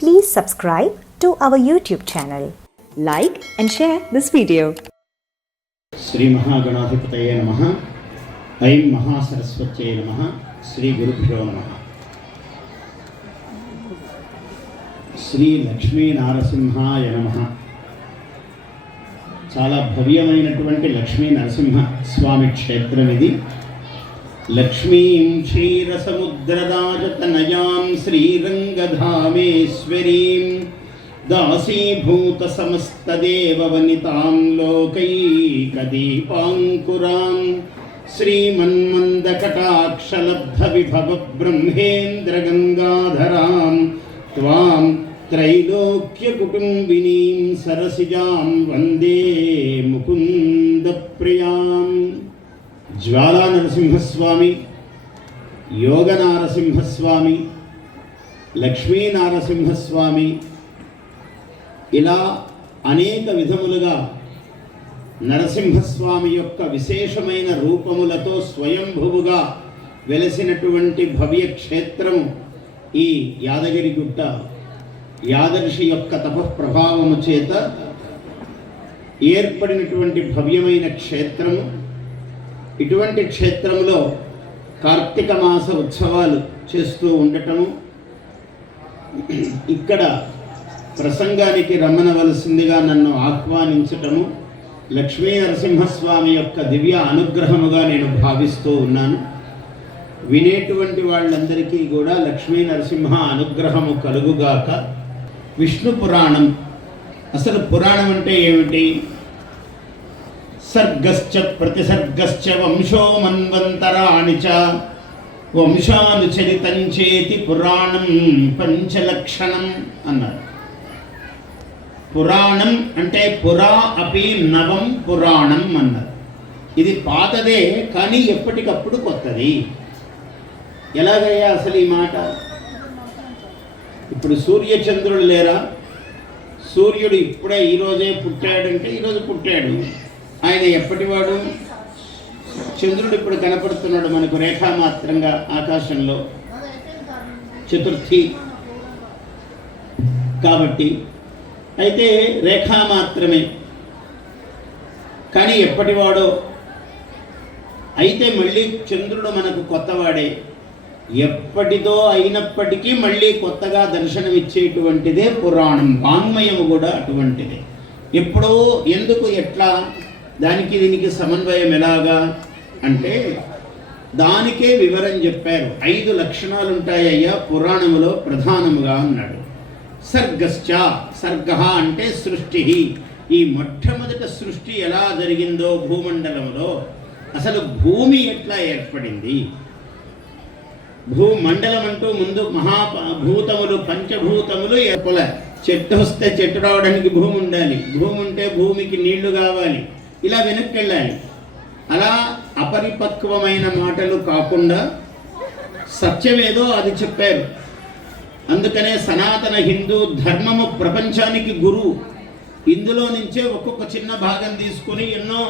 Please subscribe to our YouTube channel. Like and share this video. Sri Mahaganathipataye Namaha. Aim Mahasaraswatye Namaha. Sri Gurubhyo Namaha. Sri Lakshmi Narasimhaya Namaha. చాలా భవ్యమైనటువంటి లక్ష్మీ నరసింహ స్వామి క్షేత్రం ఇది. లక్ష్మీం క్షీరసముద్రరాజతనయాం శ్రీరంగధామేశ్వరీం దాసీభూత సమస్తదేవవనితాం లోకైకదీపాంకురాం శ్రీమన్మందకటాక్షలబ్ధ విభవ బ్రహ్మేంద్రగంగాధరాం త్వాం త్రైలోక్య కుటుంబినీం సరసిజాం వందే ముకుంద ప్రియాం. జ్వాలా నరసింహస్వామి, యోగ నారసింహస్వామి, లక్ష్మీ నారసింహస్వామి, ఇలా అనేక విధములుగా నరసింహస్వామి యొక్క విశేషమైన రూపములతో స్వయంభువుగా వెలసినటువంటి భవ్య క్షేత్రము ఈ యాదగిరిగుట్ట. యాదర్షి యొక్క తపఃప్రభావము చేత ఏర్పడినటువంటి భవ్యమైన క్షేత్రము. ఇటువంటి క్షేత్రంలో కార్తీక మాస ఉత్సవాలు చేస్తూ ఉండటము, ఇక్కడ ప్రసంగానికి రమ్మనవలసిందిగా నన్ను ఆహ్వానించటము లక్ష్మీ నరసింహస్వామి యొక్క దివ్య అనుగ్రహముగా నేను భావిస్తూ ఉన్నాను. వినేటువంటి వాళ్ళందరికీ కూడా లక్ష్మీ నరసింహ అనుగ్రహము కలుగుగాక. విష్ణు పురాణం, అసలు పురాణం అంటే ఏమిటి? సర్గశ్చ ప్రతిసర్గశ్చ వంశో మన్వంతరాణి చ వంశానుచరితం చేతి పురాణం పంచలక్షణం అన్నారు. పురాణం అంటే పురా అపి నవం పురాణం అన్నారు. ఇది పాతదే కానీ ఎప్పటికప్పుడు కొత్తది. ఎలాగయ్యా అసలు ఈ మాట? ఇప్పుడు సూర్యచంద్రుడు లేరా? సూర్యుడు ఇప్పుడే ఈరోజే పుట్టాడంటే ఈరోజు పుట్టాడు. ఆయన ఎప్పటివాడు? చంద్రుడు ఇప్పుడు కనపడుతున్నాడు మనకు రేఖామాత్రంగా ఆకాశంలో, చతుర్థి కాబట్టి. అయితే రేఖామాత్రమే కానీ ఎప్పటివాడో. అయితే మళ్ళీ చంద్రుడు మనకు కొత్తవాడే. ఎప్పటిదో అయినప్పటికీ మళ్ళీ కొత్తగా దర్శనమిచ్చేటువంటిదే పురాణం. వాంగ్మయము కూడా అటువంటిదే. ఎప్పుడో ఎందుకు ఎట్లా దానికి దీనికి సమన్వయం ఎలాగా అంటే దానికే వివరం చెప్పారు. 5 లక్షణాలు ఉంటాయ్యా పురాణములో ప్రధానముగా అన్నాడు. సర్గశ్చ, సర్గ అంటే సృష్టి. ఈ మొట్టమొదట సృష్టి ఎలా జరిగిందో భూమండలంలో, అసలు భూమి ఎట్లా ఏర్పడింది? భూమండలం అంటూ ముందు మహాభూతములు, పంచభూతములు ఏర్పల. చెట్టు వస్తే చెట్టు రావడానికి భూమి ఉండాలి, భూమి ఉంటే భూమికి నీళ్లు కావాలి, ఇలా వెనక్కి వెళ్ళాలి. అలా అపరిపక్వమైన మాటలు కాకుండా సత్యమేదో అది చెప్పారు. అందుకనే సనాతన హిందూ ధర్మము ప్రపంచానికి గురువు. ఇందులో నుంచే ఒక్కొక్క చిన్న భాగం తీసుకుని ఎన్నో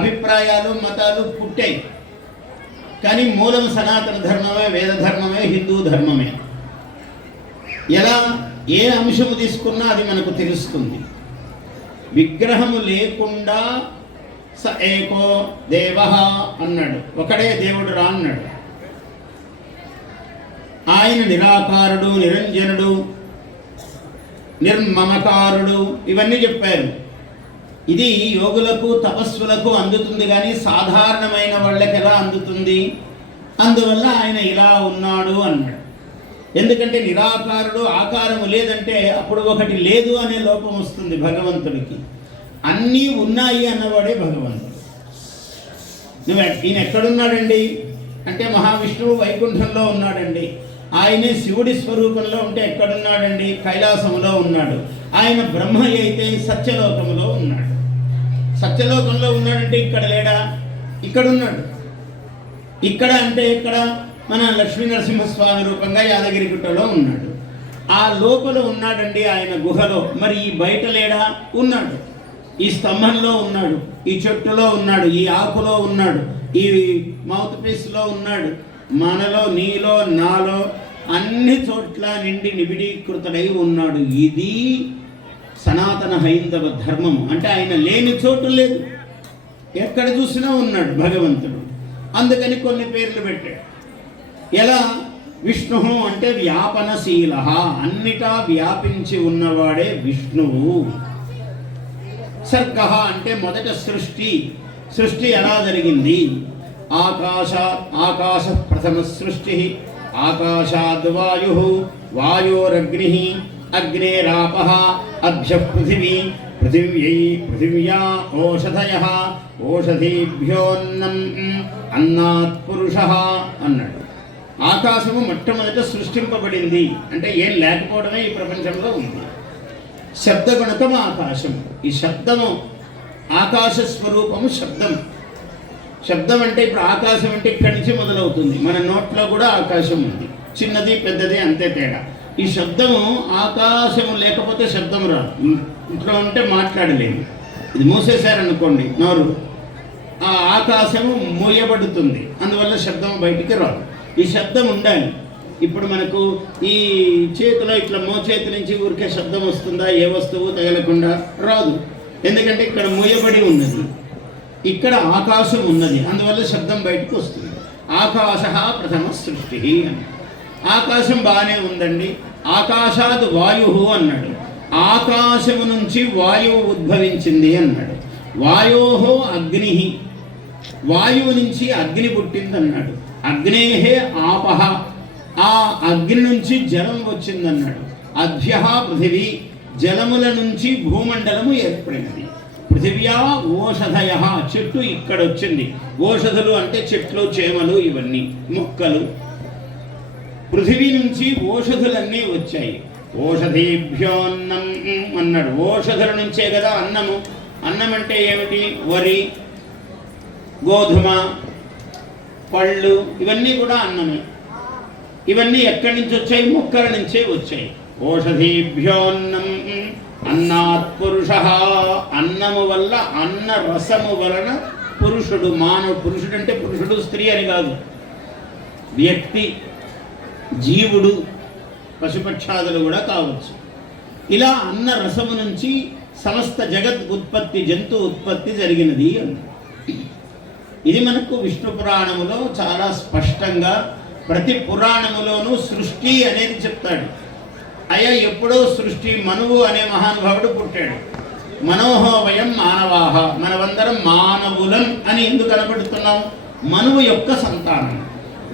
అభిప్రాయాలు, మతాలు పుట్టాయి. కానీ మూలం సనాతన ధర్మమే, వేద ధర్మమే, హిందూ ధర్మమే. ఎలా ఏ అంశము తీసుకున్నా అది మనకు తెలుస్తుంది. విగ్రహము లేకుండా స ఏకో దేవ అన్నాడు, ఒకడే దేవుడు రా అన్నాడు. ఆయన నిరాకారుడు, నిరంజనుడు, నిర్మమకారుడు, ఇవన్నీ చెప్పారు. ఇది యోగులకు, తపస్సులకు అందుతుంది కానీ సాధారణమైన వాళ్ళకి ఎలా అందుతుంది? అందువల్ల ఆయన ఇలా ఉన్నాడు అన్నాడు. ఎందుకంటే నిరాకారుడు, ఆకారము లేదంటే అప్పుడు ఒకటి లేదు అనే లోపం వస్తుంది భగవంతుడికి. అన్నీ ఉన్నాయి అన్నవాడే భగవంతుడు. ఈయన ఎక్కడున్నాడండి అంటే మహావిష్ణువు వైకుంఠంలో ఉన్నాడండి. ఆయనే శివుడి స్వరూపంలో ఉంటే ఎక్కడున్నాడండి? కైలాసములో ఉన్నాడు. ఆయన బ్రహ్మ అయితే సత్యలోకములో ఉన్నాడు. సత్యలోకంలో ఉన్నాడంటే ఇక్కడ లేడా? ఇక్కడ ఉన్నాడు. ఇక్కడ అంటే ఇక్కడ మన లక్ష్మీ నరసింహస్వామి రూపంగా యాదగిరిగుట్టలో ఉన్నాడు. ఆ లోపల ఉన్నాడండి ఆయన గుహలో. మరి ఈ బయట లేడా? ఉన్నాడు. ఈ స్తంభంలో ఉన్నాడు, ఈ చెట్టులో ఉన్నాడు, ఈ ఆకులో ఉన్నాడు, ఈ మౌత్ పీస్లో ఉన్నాడు, మనలో, నీలో, నాలో, అన్ని చోట్ల నిండి నిబిడీకృతుడై ఉన్నాడు. ఇది సనాతన హైందవ ధర్మము. అంటే ఆయన లేని చోటు లేదు, ఎక్కడ చూసినా ఉన్నాడు భగవంతుడు. అందుకని కొన్ని పేర్లు పెట్టాడు. ఎలా? విష్ణు అంటే వ్యాపనశీల, అన్నిటా వ్యాపించి ఉన్నవాడే విష్ణువు. సర్గ అంటే మొదట సృష్టి ఎలా జరిగింది? ఆకాశ ప్రథమ సృష్టి, ఆకాశాద్ వాయు, వాయోరగ్ని, అగ్నేరాప, అభ్య పృథివీ, పృథివ్యా ఓషధయ, ఓషధీభ్యోన్నం, అన్నాత్ పురుష అన్నాడు. ఆకాశము మొట్టమొదట సృష్టింపబడింది అంటే ఏం లేకపోవడమే ఈ ప్రపంచంలో ఉంది. శబ్దగుణకం ఆకాశము. ఈ శబ్దము ఆకాశ స్వరూపము శబ్దం. శబ్దం అంటే ఇప్పుడు ఆకాశం అంటే ఇక్కడి నుంచి మొదలవుతుంది. మన నోట్లో కూడా ఆకాశం ఉంది, చిన్నది పెద్దది అంతే తేడా. ఈ శబ్దము ఆకాశము లేకపోతే శబ్దం రాదు. ఇంట్లో ఉంటే మాట్లాడలేము. ఇది మూసేశారనుకోండి నోరు, ఆ ఆకాశము మూయబడుతుంది, అందువల్ల శబ్దం బయటికి రాదు. ఈ శబ్దం ఉండాలి. ఇప్పుడు మనకు ఈ చేతిలో ఇట్లా మోచేతి నుంచి ఊరికే శబ్దం వస్తుందా? ఏ వస్తువు తగలకుండా రాదు. ఎందుకంటే ఇక్కడ మూయబడి ఉన్నది, ఇక్కడ ఆకాశం ఉన్నది, అందువల్ల శబ్దం బయటకు వస్తుంది. ఆకాశ ప్రథమ సృష్టి అని. ఆకాశం బాగానే ఉందండి. ఆకాశాద్ వాయు అన్నాడు. ఆకాశము నుంచి వాయువు ఉద్భవించింది అన్నాడు. వాయోహో అగ్ని, వాయువు నుంచి అగ్ని పుట్టిందన్నాడు. అగ్నేహే ఆపహ, ఆ అగ్ని నుంచి జలం వచ్చిందన్నాడు. అభ్య పృథివీ, జలముల నుంచి భూమండలము ఏర్పడినది. పృథివ్యా ఓషధయ, చెట్టు ఇక్కడ వచ్చింది. ఓషధులు అంటే చెట్లు, చేమలు, ఇవన్నీ మొక్కలు. పృథివీ నుంచి ఓషధులన్నీ వచ్చాయి. ఓషధీభ్యోన్నం అన్నాడు. ఓషధుల నుంచే కదా అన్నము. అన్నం అంటే ఏమిటి? వరి, గోధుమ, పళ్ళు, ఇవన్నీ కూడా అన్నమే. ఇవన్నీ ఎక్కడి నుంచి వచ్చాయి? మొక్కల నుంచే వచ్చాయి. ఓషధీభ్యోన్నం అన్నాత్ పురుష, అన్నము వల్ల, అన్న రసము వలన పురుషుడు, మానవుడు. పురుషుడు అంటే పురుషుడు స్త్రీ అని కాదు, వ్యక్తి, జీవుడు, పశుపక్షాదులు కూడా కావచ్చు. ఇలా అన్న రసము నుంచి సమస్త జగత్ ఉత్పత్తి, జంతు ఉత్పత్తి జరిగినది అన్న. ఇది మనకు విష్ణు పురాణములో చాలా స్పష్టంగా, ప్రతి పురాణములోనూ సృష్టి అనేది చెప్తాడు. అయ్యా ఎప్పుడో సృష్టి, మనువు అనే మహానుభావుడు పుట్టాడు. మనోహో వయం మానవాహ, మనమందరం మానవులం అని ఎందుకు కనబడుతున్నాం? మనువు యొక్క సంతానం.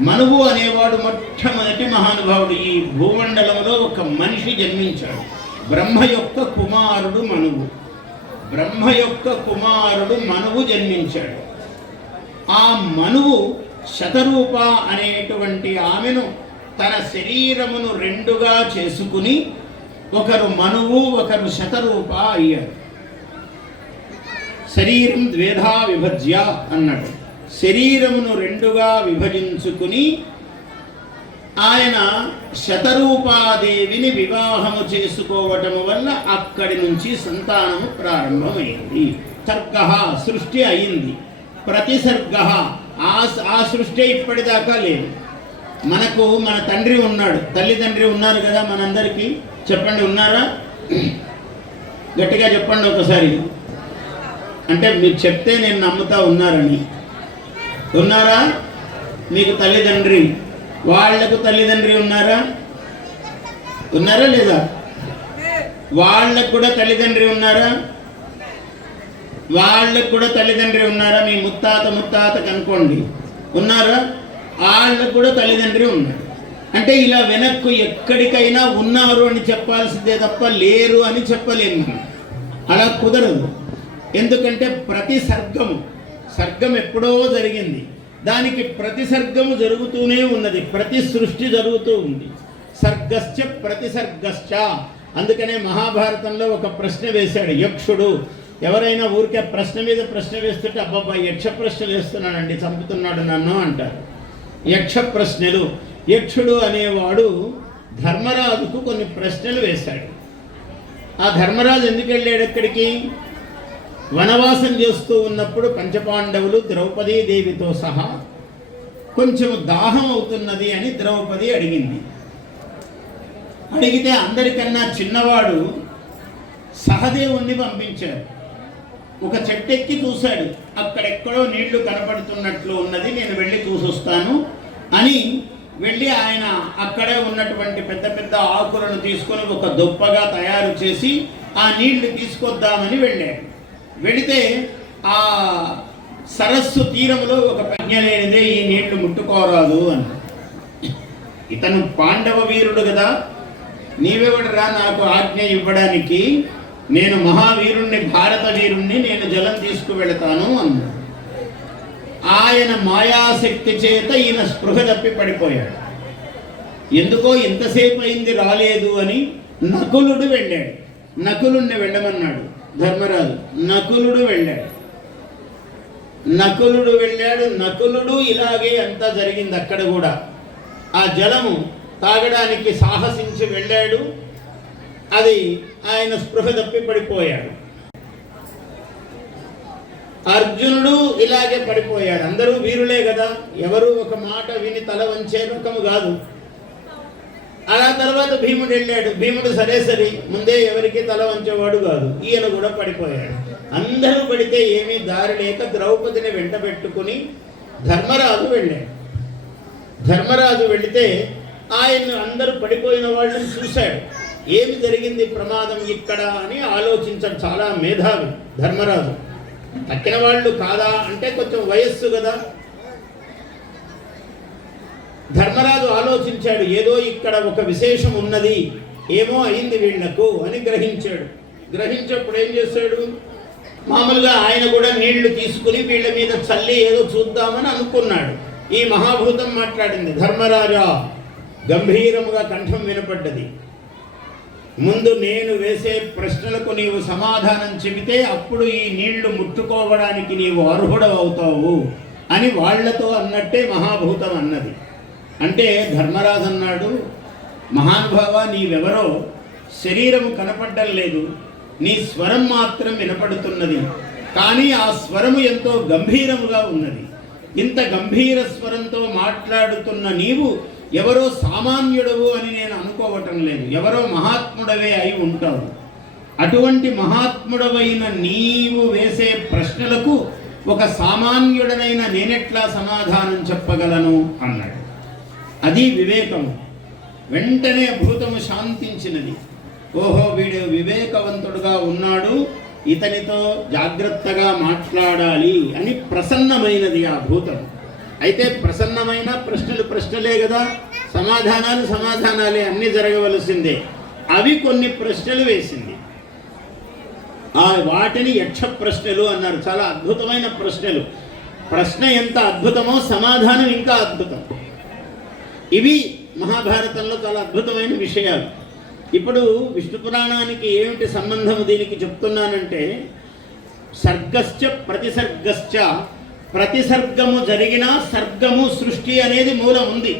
మనువు అనేవాడు మొట్టమొదటి మహానుభావుడు. ఈ భూమండలంలో ఒక మనిషి జన్మించాడు. బ్రహ్మ యొక్క కుమారుడు మనువు. బ్రహ్మ యొక్క కుమారుడు మనువు జన్మించాడు. ఆ మనువు శతరూప అనేటువంటి ఆమెను తన శరీరమును రెండుగా చేసుకుని ఒకరు మనువు, ఒకరు శతరూప అయ్యారు. శరీరం ద్వేధా విభజ్య అన్నాడు. శరీరమును రెండుగా విభజించుకుని ఆయన శతరూపాదేవిని వివాహము చేసుకోవటము వల్ల అక్కడి నుంచి సంతానము ప్రారంభమైంది. సర్గ, సృష్టి అయింది. ప్రతిసర్గ, ఆ సృష్టి ఇప్పటిదాకా లేదు. మనకు మన తండ్రి ఉన్నాడు, తల్లిదండ్రి ఉన్నారు కదా మనందరికీ. చెప్పండి, ఉన్నారా? గట్టిగా చెప్పండి ఒకసారి. అంటే మీరు చెప్తే నేను నమ్ముతా ఉన్నారని. ఉన్నారా? మీకు తల్లిదండ్రి, వాళ్లకు తల్లిదండ్రి ఉన్నారా? ఉన్నారా లేదా? వాళ్ళకు కూడా తల్లిదండ్రి ఉన్నారా? వాళ్ళకు కూడా తల్లిదండ్రి ఉన్నారా? మీ ముత్తాత కనుకోండి, ఉన్నారా? వాళ్ళకు కూడా తల్లిదండ్రి ఉన్నారు. అంటే ఇలా వెనక్కు ఎక్కడికైనా ఉన్నారు అని చెప్పాల్సిందే తప్ప లేరు అని చెప్పలేము. అలా కుదరదు. ఎందుకంటే ప్రతి సర్గం ఎప్పుడో జరిగింది, దానికి ప్రతి సర్గము జరుగుతూనే ఉన్నది. ప్రతి సృష్టి జరుగుతూ ఉంది. సర్గశ్చ ప్రతిసర్గశ్చ. అందుకనే మహాభారతంలో ఒక ప్రశ్న వేశాడు యక్షుడు. ఎవరైనా ఊరికే ప్రశ్న మీద ప్రశ్న వేస్తుంటే, అబ్బాబ్బా యక్ష ప్రశ్నలు వేస్తున్నాడండి, చంపుతున్నాడు నన్ను అంటారు. యక్ష ప్రశ్నలు. యక్షుడు అనేవాడు ధర్మరాజుకు కొన్ని ప్రశ్నలు వేశాడు. ఆ ధర్మరాజు ఎందుకు వెళ్ళాడు అక్కడికి? వనవాసం చేస్తూ ఉన్నప్పుడు పంచపాండవులు ద్రౌపదీదేవితో సహా కొంచెం దాహం అవుతున్నది అని ద్రౌపది అడిగింది. అడిగితే అందరికన్నా చిన్నవాడు సహదేవుణ్ణి పంపించాడు. ఒక చెట్టెక్కి చూశాడు, అక్కడెక్కడో నీళ్లు కనపడుతున్నట్లు ఉన్నది, నేను వెళ్ళి చూసొస్తాను అని వెళ్ళి ఆయన అక్కడే ఉన్నటువంటి పెద్ద పెద్ద ఆకులను తీసుకొని ఒక దొప్పగా తయారు చేసి ఆ నీళ్లు తీసుకొద్దామని వెళ్ళాడు. వెళితే ఆ సరస్సు తీరంలో ఒక ప్రజ్ఞ లేనిదే ఈ నీళ్లు ముట్టుకోరాదు అని. ఇతను పాండవ వీరుడు కదా, నీవెవడరా నాకు ఆజ్ఞ ఇవ్వడానికి, నేను మహావీరుణ్ణి, భారత వీరుణ్ణి, నేను జలం తీసుకువెళతాను అన్నాడు. ఆయన మాయాశక్తి చేత ఈయన స్పృహ తప్పి పడిపోయాడు. ఎందుకో ఇంతసేపు అయింది రాలేదు అని నకులుడు వెళ్ళాడు. నకులుణ్ణి వెళ్ళమన్నాడు ధర్మరాజు. నకులుడు వెళ్ళాడు. నకులుడు ఇలాగే అంతా జరిగింది. అక్కడ కూడా ఆ జలము తాగడానికి సాహసించి వెళ్ళాడు. అది ఆయన స్పృహ తప్పి పడిపోయాడు. అర్జునుడు ఇలాగే పడిపోయాడు. అందరూ వీరులే కదా, ఎవరు ఒక మాట విని తల వంచే రకము కాదు. అలా తర్వాత భీముడు వెళ్ళాడు. భీముడు సరే ముందే ఎవరికి తల వంచేవాడు కాదు. ఈయన కూడా పడిపోయాడు. అందరూ పడితే ఏమీ దారి లేక ద్రౌపదిని వెంట పెట్టుకుని ధర్మరాజు వెళ్ళాడు. ధర్మరాజు వెళితే ఆయన అందరూ పడిపోయిన వాళ్ళని చూశాడు. ఏమి జరిగింది ప్రమాదం ఇక్కడ అని ఆలోచించాడు. చాలా మేధావి ధర్మరాజు. తక్కిన వాళ్ళు కాదా అంటే కొంచెం వయస్సు కదా. ధర్మరాజు ఆలోచించాడు, ఏదో ఇక్కడ ఒక విశేషం ఉన్నది, ఏమో అయింది వీళ్లకు అని గ్రహించాడు. గ్రహించినప్పుడు ఏం చేశాడు, మామూలుగా ఆయన కూడా నీళ్లు తీసుకుని వీళ్ళ మీద చల్లి ఏదో చూద్దామని అనుకున్నాడు. ఈ మహాభూతం మాట్లాడింది. ధర్మరాజా, గంభీరముగా కంఠం వినపడ్డది. ముందు నేను వేసే ప్రశ్నలకు నీవు సమాధానం చెబితే అప్పుడు ఈ నీళ్లు ముట్టుకోవడానికి నీవు అర్హుడవుతావు అని వాళ్లతో అన్నట్టే మహాభూతం అన్నది. అంటే ధర్మరాజు అన్నాడు, మహానుభావ, నీవెవరో శరీరము కనపడ్డం లేదు, నీ స్వరం మాత్రం వినపడుతున్నది. కానీ ఆ స్వరము ఎంతో గంభీరముగా ఉన్నది. ఇంత గంభీర స్వరంతో మాట్లాడుతున్న నీవు ఎవరో సామాన్యుడవు అని నేను అనుకోవటం లేదు, ఎవరో మహాత్ముడవే అయి ఉంటావు. అటువంటి మహాత్ముడవైన నీవు వేసే ప్రశ్నలకు ఒక సామాన్యుడనైన నేనెట్లా సమాధానం చెప్పగలను అన్నాడు. అది వివేకము. వెంటనే భూతము శాంతించినది. ఓహో, వీడు వివేకవంతుడుగా ఉన్నాడు, ఇతనితో జాగ్రత్తగా మాట్లాడాలి అని ప్రసన్నమైనది ఆ భూతం. అయితే ప్రసన్నమైన ప్రశ్నలు ప్రశ్నలే కదా, సమాధానాలు సమాధానాలే, అన్నీ జరగవలసిందే. అవి కొన్ని ప్రశ్నలు వేసింది. ఆ వాటిని యక్ష ప్రశ్నలు అన్నారు. చాలా అద్భుతమైన ప్రశ్నలు. ప్రశ్న ఎంత అద్భుతమో సమాధానం ఇంకా అద్భుతం. ఇవి మహాభారతంలో చాలా అద్భుతమైన విషయాలు. ఇప్పుడు విష్ణు పురాణానికి ఏమిటి సంబంధము దీనికి చెప్తున్నానంటే, సర్గశ్చ ప్రతిసర్గశ్చ, ప్రతిసర్గము జరిగిన సర్గము సృష్టి అనేది మూలం ఉంది.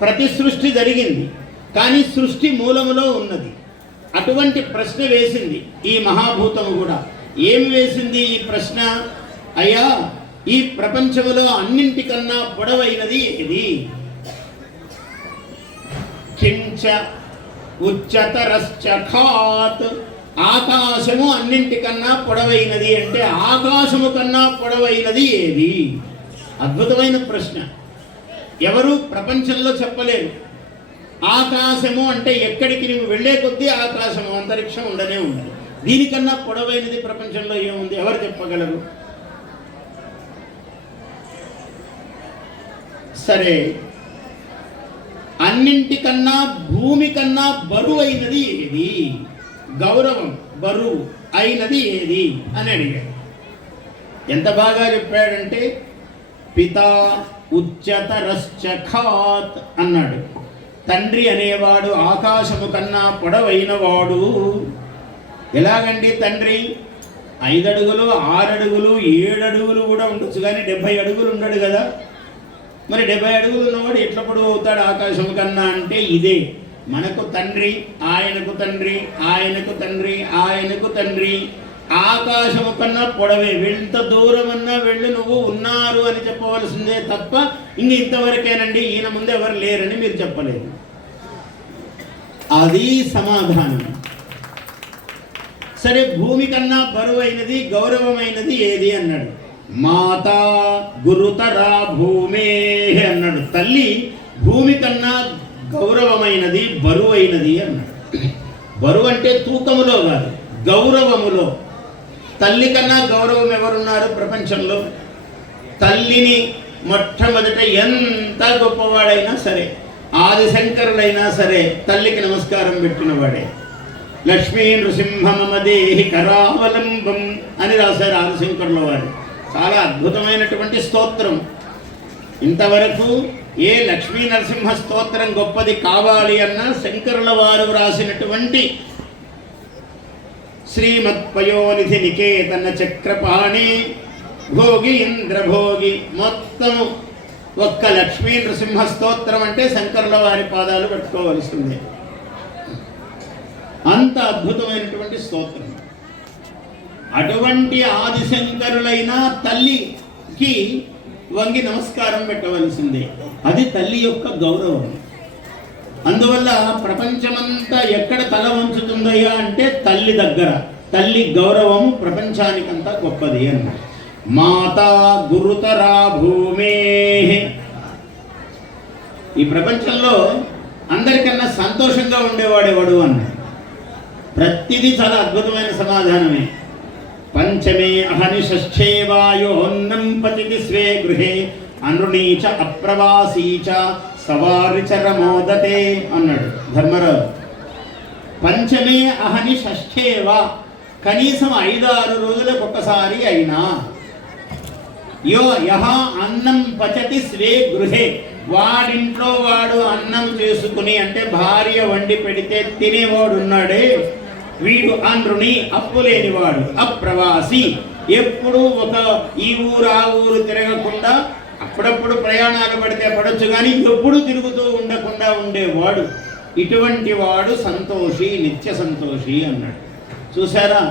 ప్రతి సృష్టి జరిగింది, కానీ సృష్టి మూలములో ఉన్నది. అటువంటి ప్రశ్న వేసింది ఈ మహాభూతము కూడా. ఏమి వేసింది ఈ ప్రశ్న? అయ్యా, ఈ ప్రపంచములో అన్నింటికన్నా పొడవైనది ఏది? కించ ఉచ్చతరశ్చ ఖాత్, ఆకాశము అన్నింటికన్నా పొడవైనది అంటే ఆకాశము కన్నా పొడవైనది ఏది? అద్భుతమైన ప్రశ్న. ఎవరు ప్రపంచంలో చెప్పలేరు. ఆకాశము అంటే ఎక్కడికి నువ్వు వెళ్ళే కొద్దీ ఆకాశము, అంతరిక్షం ఉండనే ఉండదు. దీనికన్నా పొడవైనది ప్రపంచంలో ఏముంది? ఎవరు చెప్పగలరు? సరే, అన్నింటికన్నా భూమి కన్నా బరువైనది ఏది? గౌరవం, బరువు అయినది ఏది అని అడిగాడు. ఎంత బాగా చెప్పాడంటే, పితా ఉచ్చతరశ్చ ఖాత్ అన్నాడు. తండ్రి అనేవాడు ఆకాశము కన్నా పొడవైన వాడు. ఎలాగండి తండ్రి? 5 అడుగులు, 6 అడుగులు, 7 అడుగులు కూడా ఉండొచ్చు, కానీ 70 అడుగులు ఉండడు కదా. మరి 70 అడుగులు ఉన్నవాడు ఎట్లా పొడవు అవుతాడు ఆకాశము కన్నా? అంటే ఇదే మనకు తండ్రి, ఆయనకు తండ్రి, ఆయనకు తండ్రి, ఆయనకు తండ్రి. ఆకాశము కన్నా పొడవే. ఎంత దూరమన్నా వెళ్ళి నువ్వు ఉన్నారు అని చెప్పవలసిందే తప్ప ఇంతవరకేనండి, ఈయన ముందు ఎవరు లేరని మీరు చెప్పలేదు. అది సమాధానం. సరే, భూమి కన్నా బరువైనది గౌరవమైనది ఏది అన్నాడు. మాతా గురుతరా భూమే అన్నాడు. తల్లి భూమి కన్నా గౌరవమైనది, బరువైనది అన్నాడు. బరువు అంటే తూకములో కాదు, గౌరవములో. తల్లి కన్నా గౌరవం ఎవరున్నారు ప్రపంచంలో? తల్లిని మొట్టమొదట ఎంత గొప్పవాడైనా సరే, ఆదిశంకరుడైనా సరే తల్లికి నమస్కారం పెట్టినవాడే. లక్ష్మీ నృసింహ మమ దేహి కరావలంబం అని రాశారు ఆదిశంకరుల వారు. చాలా అద్భుతమైనటువంటి స్తోత్రం. ఇంతవరకు ఏ లక్ష్మీ నరసింహ స్తోత్రం గొప్పది కావాలి అన్నా శంకరుల వారు వ్రాసినటువంటి శ్రీమత్పయోనిధి నికేతన చక్రపాణి భోగి ఇంద్రభోగి మొత్తము ఒక్క లక్ష్మీ నృసింహ స్తోత్రం అంటే శంకరుల వారి పాదాలు పట్టుకోవలసిందే. అంత అద్భుతమైనటువంటి స్తోత్రం. అటువంటి ఆదిశంకరులైన తల్లికి వంగి నమస్కారం పెట్టవలసిందే. అది తల్లి యొక్క గౌరవం. అందువల్ల ప్రపంచమంతా ఎక్కడ తల వంచుతుందయ్యా అంటే తల్లి దగ్గర. తల్లి గౌరవం ప్రపంచానికంతా గొప్పది అన్నారు. మాతా గురుతరా భూమే. ఈ ప్రపంచంలో అందరికన్నా సంతోషంగా ఉండేవాడేవాడు అన్నాడు. ప్రతిదీ చాలా అద్భుతమైన సమాధానమే. పంచమే అహని షష్ఠే వాయోన్నం పతికి స్వే గృహే అనృణీచ అప్రవాసీచ సవారిచర మోదతే అన్నాడు ధర్మరాజు. పంచమే అహని షష్ఠేవా, కనీసం 5-6 రోజులకు ఒకసారి అయినా. యో యహ అన్నం పచతి స్వే గృహే, వాడింట్లో వాడు అన్నం చేసుకుని అంటే భార్య వండి పెడితే తినేవాడు ఉన్నాడే వీడు అనృణి, అప్పు లేనివాడు. అప్రవాసి, ఎప్పుడు ఒక ఈ ఊరు ఆ ఊరు తిరగకుండా, అప్పుడప్పుడు ప్రయాణాలు పడితే పడొచ్చు కానీ ఎప్పుడు తిరుగుతూ ఉండకుండా ఉండేవాడు. ఇటువంటి వాడు సంతోషి, నిత్య సంతోషి అన్నాడు. చూసారా,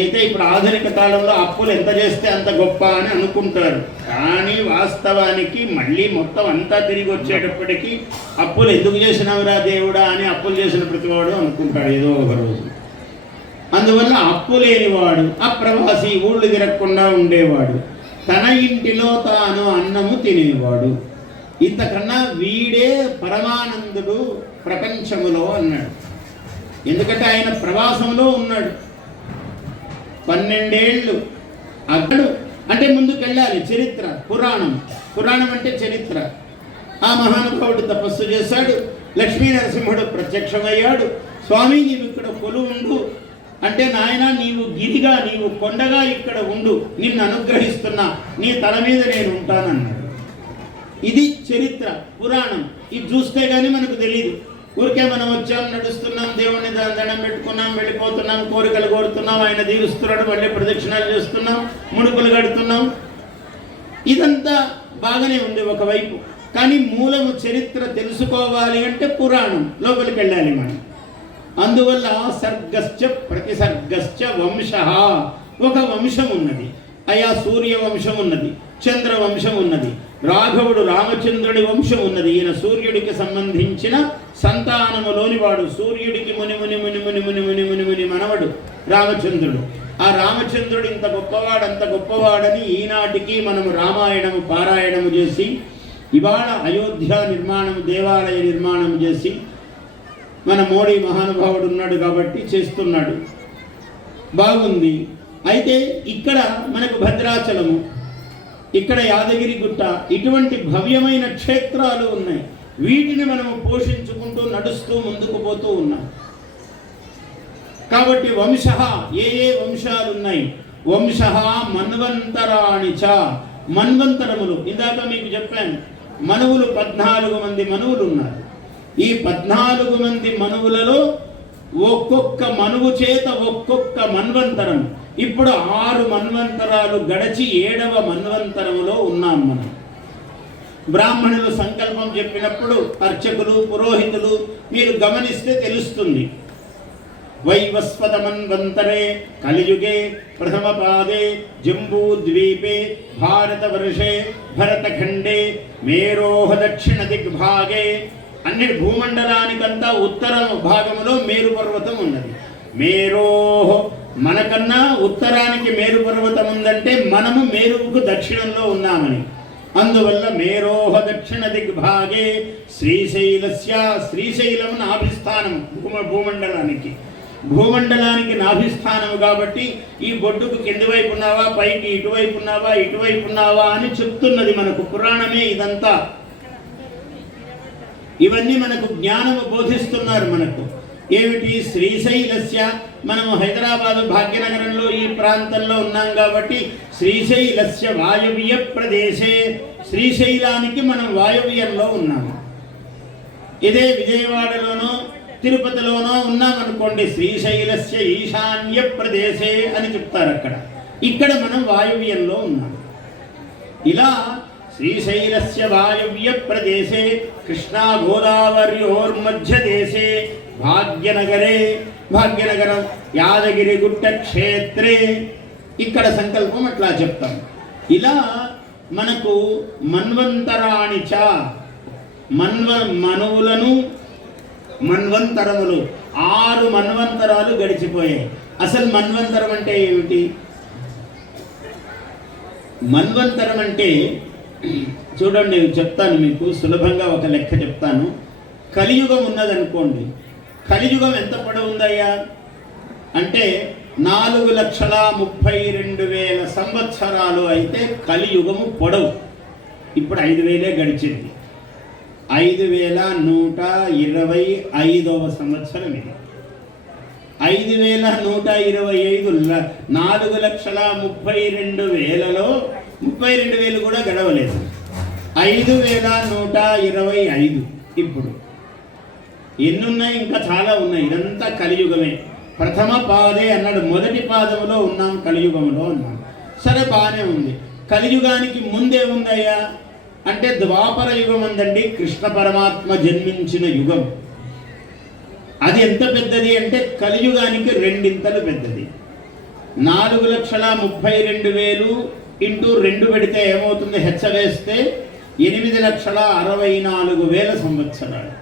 అయితే ఇప్పుడు ఆధునిక కాలంలో అప్పులు ఎంత చేస్తే అంత గొప్ప అని అనుకుంటారు. కానీ వాస్తవానికి మళ్ళీ మొత్తం అంతా తిరిగి వచ్చేటప్పటికీ అప్పులు ఎందుకు చేసినావురా దేవుడా అని అప్పులు చేసిన ప్రతివాడు అనుకుంటాడు ఏదో ఒక రోజు. అందువల్ల అప్పు లేనివాడు, అప్రవాసి, ఊళ్ళు తిరగకుండా ఉండేవాడు, తన ఇంటిలో తాను అన్నము తినేవాడు. ఇంతకన్నా వీడే పరమానందుడు ప్రపంచములో అన్నాడు. ఎందుకంటే ఆయన ప్రవాసంలో ఉన్నాడు 12 ఏళ్ళు. అక్కడు అంటే ముందుకెళ్ళాలి. చరిత్ర, పురాణం. పురాణం అంటే చరిత్ర. ఆ మహానుభావుడు తపస్సు చేశాడు. లక్ష్మీ నరసింహుడు ప్రత్యక్షమయ్యాడు. స్వామి నీవు ఇక్కడ కొలు ఉండు అంటే, నాయన నీవు గిరిగా, నీవు కొండగా ఇక్కడ ఉండు, నిన్ను అనుగ్రహిస్తున్నా, నీ తల మీద నేను ఉంటానన్నాడు. ఇది చరిత్ర, పురాణం. ఇది చూస్తే కానీ మనకు తెలియదు. ఊరికే మనం వచ్చాం, నడుస్తున్నాం, దేవుణ్ణి దండం పెట్టుకున్నాం, వెళ్ళిపోతున్నాం, కోరికలు కోరుతున్నాం, ఆయన దీవిస్తున్నాడు, మళ్ళీ ప్రదక్షిణాలు చేస్తున్నాం, ముడుపులు కడుతున్నాం. ఇదంతా బాగానే ఉంది ఒకవైపు. కానీ మూలము చరిత్ర తెలుసుకోవాలి అంటే పురాణం లోపలికి వెళ్ళాలి మనం. అందువల్ల సర్గశ్చ ప్రతిసర్గశ్చ వంశ, ఒక వంశం ఉన్నది. అయా సూర్య వంశం ఉన్నది, చంద్ర వంశం ఉన్నది, రాఘవుడు రామచంద్రుడి వంశం ఉన్నది. ఈయన సూర్యుడికి సంబంధించిన సంతానములోని వాడు. సూర్యుడికి ముని ముని ముని ముని ముని ముని ముని ముని మనవడు రామచంద్రుడు. ఆ రామచంద్రుడు ఇంత గొప్పవాడు, అంత గొప్పవాడని ఈనాటికి మనము రామాయణము పారాయణము చేసి, ఇవాళ అయోధ్య నిర్మాణం, దేవాలయ నిర్మాణం చేసి, మన మోడీ మహానుభావుడు ఉన్నాడు కాబట్టి చేస్తున్నాడు, బాగుంది. అయితే ఇక్కడ మనకు భద్రాచలము, ఇక్కడ యాదగిరి గుట్ట, ఇటువంటి భవ్యమైన క్షేత్రాలు ఉన్నాయి. వీటిని మనము పోషించుకుంటూ నడుస్తూ ముందుకు పోతూ ఉన్నాం. కాబట్టి వంశ, ఏ ఏ వంశాలు ఉన్నాయి? వంశ మన్వంతరాణి చ, మన్వంతరములు. ఇందాక మీకు చెప్పాను, మనువులు 14 మంది మనువులు ఉన్నారు. ఈ 14 మంది మనువులలో ఒక్కొక్క మనువు చేత ఒక్కొక్క మన్వంతరం. ఇప్పుడు 6 మన్వంతరాలు గడచి 7వ మన్వంతరములో ఉన్నాం మనం. బ్రాహ్మణులు సంకల్పం చెప్పినప్పుడు అర్చకులు, పురోహితులు మీరు గమనిస్తే తెలుస్తుంది. వైవస్వత మన్వంతరే కలియుగే ప్రథమ పాదే జంబూద్వీపే భారతవర్షే భరతఖండే మేరోహ దక్షిణ దిగ్భాగే అన్నిటి భూమండలానికంతా ఉత్తర భాగంలో మేరు పర్వతం ఉన్నది. మేరోహో, మనకన్నా ఉత్తరానికి మేరు పర్వతం ఉందంటే మనము మేరువుకు దక్షిణంలో ఉన్నామని. అందువల్ల మేరోహ దక్షిణ దిగ్భాగే శ్రీశైలస్య, శ్రీశైలం నాభిస్థానం భూమండలానికి నాభిస్థానం కాబట్టి ఈ బొడ్డుకు కింది వైపు ఉన్నావా, పైకి ఇటువైపు ఉన్నావా, ఇటువైపు ఉన్నావా అని చెప్తున్నది మనకు పురాణమే. ఇదంతా ఇవన్నీ మనకు జ్ఞానము బోధిస్తున్నారు. మనకు ఏమిటి? శ్రీశైలస్య, మనము హైదరాబాదు భాగ్యనగరంలో ఈ ప్రాంతంలో ఉన్నాం కాబట్టి శ్రీశైలస్య వాయవ్య ప్రదేశే, శ్రీశైలానికి మనం వాయవ్యంలో ఉన్నాము. ఇదే విజయవాడలోనో తిరుపతిలోనో ఉన్నామనుకోండి, శ్రీశైలస్య ఈశాన్య ప్రదేశే అని చెప్తారు అక్కడ. ఇక్కడ మనం వాయవ్యంలో ఉన్నాము. ఇలా శ్రీశైలస్య వాయవ్య ప్రదేశే కృష్ణా గోదావర్యోర్మధ్య దేశే భాగ్యనగరే, భాగ్యనగరం యాదగిరిగుట్ట క్షేత్రే, ఇక్కడ సంకల్పం అట్లా చెప్తాం. ఇలా మనకు మన్వంతరాణిచ, మనువులను మన్వంతరములు 6 మన్వంతరాలు గడిచిపోయాయి. అసలు మన్వంతరం అంటే ఏమిటి? మన్వంతరం అంటే చూడండి, చెప్తాను మీకు సులభంగా ఒక లెక్క చెప్తాను. కలియుగం ఉన్నదనుకోండి, కలియుగం ఎంత పొడవు ఉందయ్యా అంటే 4,32,000 సంవత్సరాలు అయితే కలియుగము పొడవు. ఇప్పుడు 5,000 గడిచింది. 5,125వ సంవత్సరం ఇది. 5,125 4,32,000లో 32,000 కూడా గడవలేదు. 5,125 ఇప్పుడు ఎన్నున్నాయి? ఇంకా చాలా ఉన్నాయి. ఇదంతా కలియుగమే. ప్రథమ పాదే అన్నాడు, మొదటి పాదములో ఉన్నాం, కలియుగంలో ఉన్నాం. సరే, బాగానే ఉంది. కలియుగానికి ముందే ఉందయ్యా అంటే ద్వాపర యుగం ఉందండి. కృష్ణ పరమాత్మ జన్మించిన యుగం. అది ఎంత పెద్దది అంటే కలియుగానికి 2 ఇంతలు పెద్దది. 4,32,000 ఇంటూ 2 పెడితే ఏమవుతుంది? హెచ్చ వేస్తే 8,64,000 సంవత్సరాలు.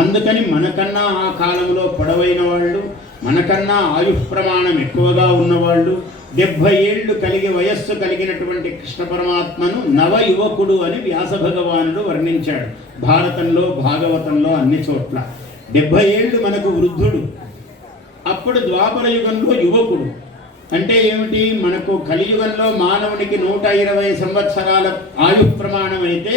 అందుకని మనకన్నా ఆ కాలంలో పొడవైన వాళ్ళు, మనకన్నా ఆయుష్ ప్రమాణం ఎక్కువగా ఉన్నవాళ్ళు, 70 ఏళ్ళు వయస్సు కలిగినటువంటి కృష్ణ పరమాత్మను నవ యువకుడు అని వ్యాస భగవానుడు వర్ణించాడు. భారతంలో, భాగవతంలో, అన్ని చోట్ల 70 ఏళ్ళు మనకు వృద్ధుడు. అప్పుడు ద్వాపర యుగంలో యువకుడు. అంటే ఏమిటి? మనకు కలియుగంలో మానవునికి 120 సంవత్సరాల ఆయు ప్రమాణం అయితే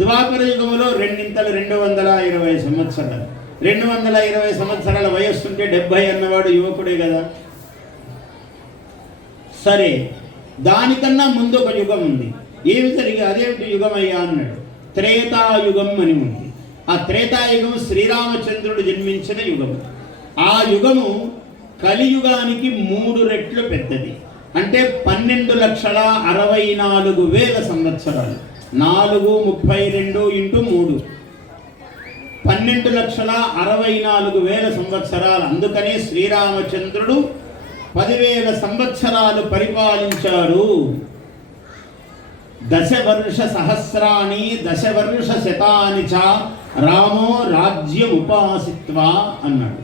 ద్వాపర యుగంలో 2 ఇంతలు 220 సంవత్సరాలు. 220 సంవత్సరాల వయస్సు ఉంటే 70 అన్నవాడు యువకుడే కదా. సరే, దానికన్నా ముందు ఒక యుగం ఉంది. ఏమి జరిగి అదేమిటి యుగమయ్యా అన్నాడు. త్రేతాయుగం అని ఉంది. ఆ త్రేతాయుగం శ్రీరామచంద్రుడు జన్మించిన యుగము. ఆ యుగము కలియుగానికి 3 రెట్లు పెద్దది. అంటే 12,64,000 సంవత్సరాలు. 432 ఇంటూ 3 12,64,000 సంవత్సరాలు. అందుకనే శ్రీరామచంద్రుడు 10,000 సంవత్సరాలు పరిపాలించారు. 10 వర్ష సహస్రాణి 10 వర్ష శతాని చ రామో రాజ్యముపాసిత్వా అన్నాడు.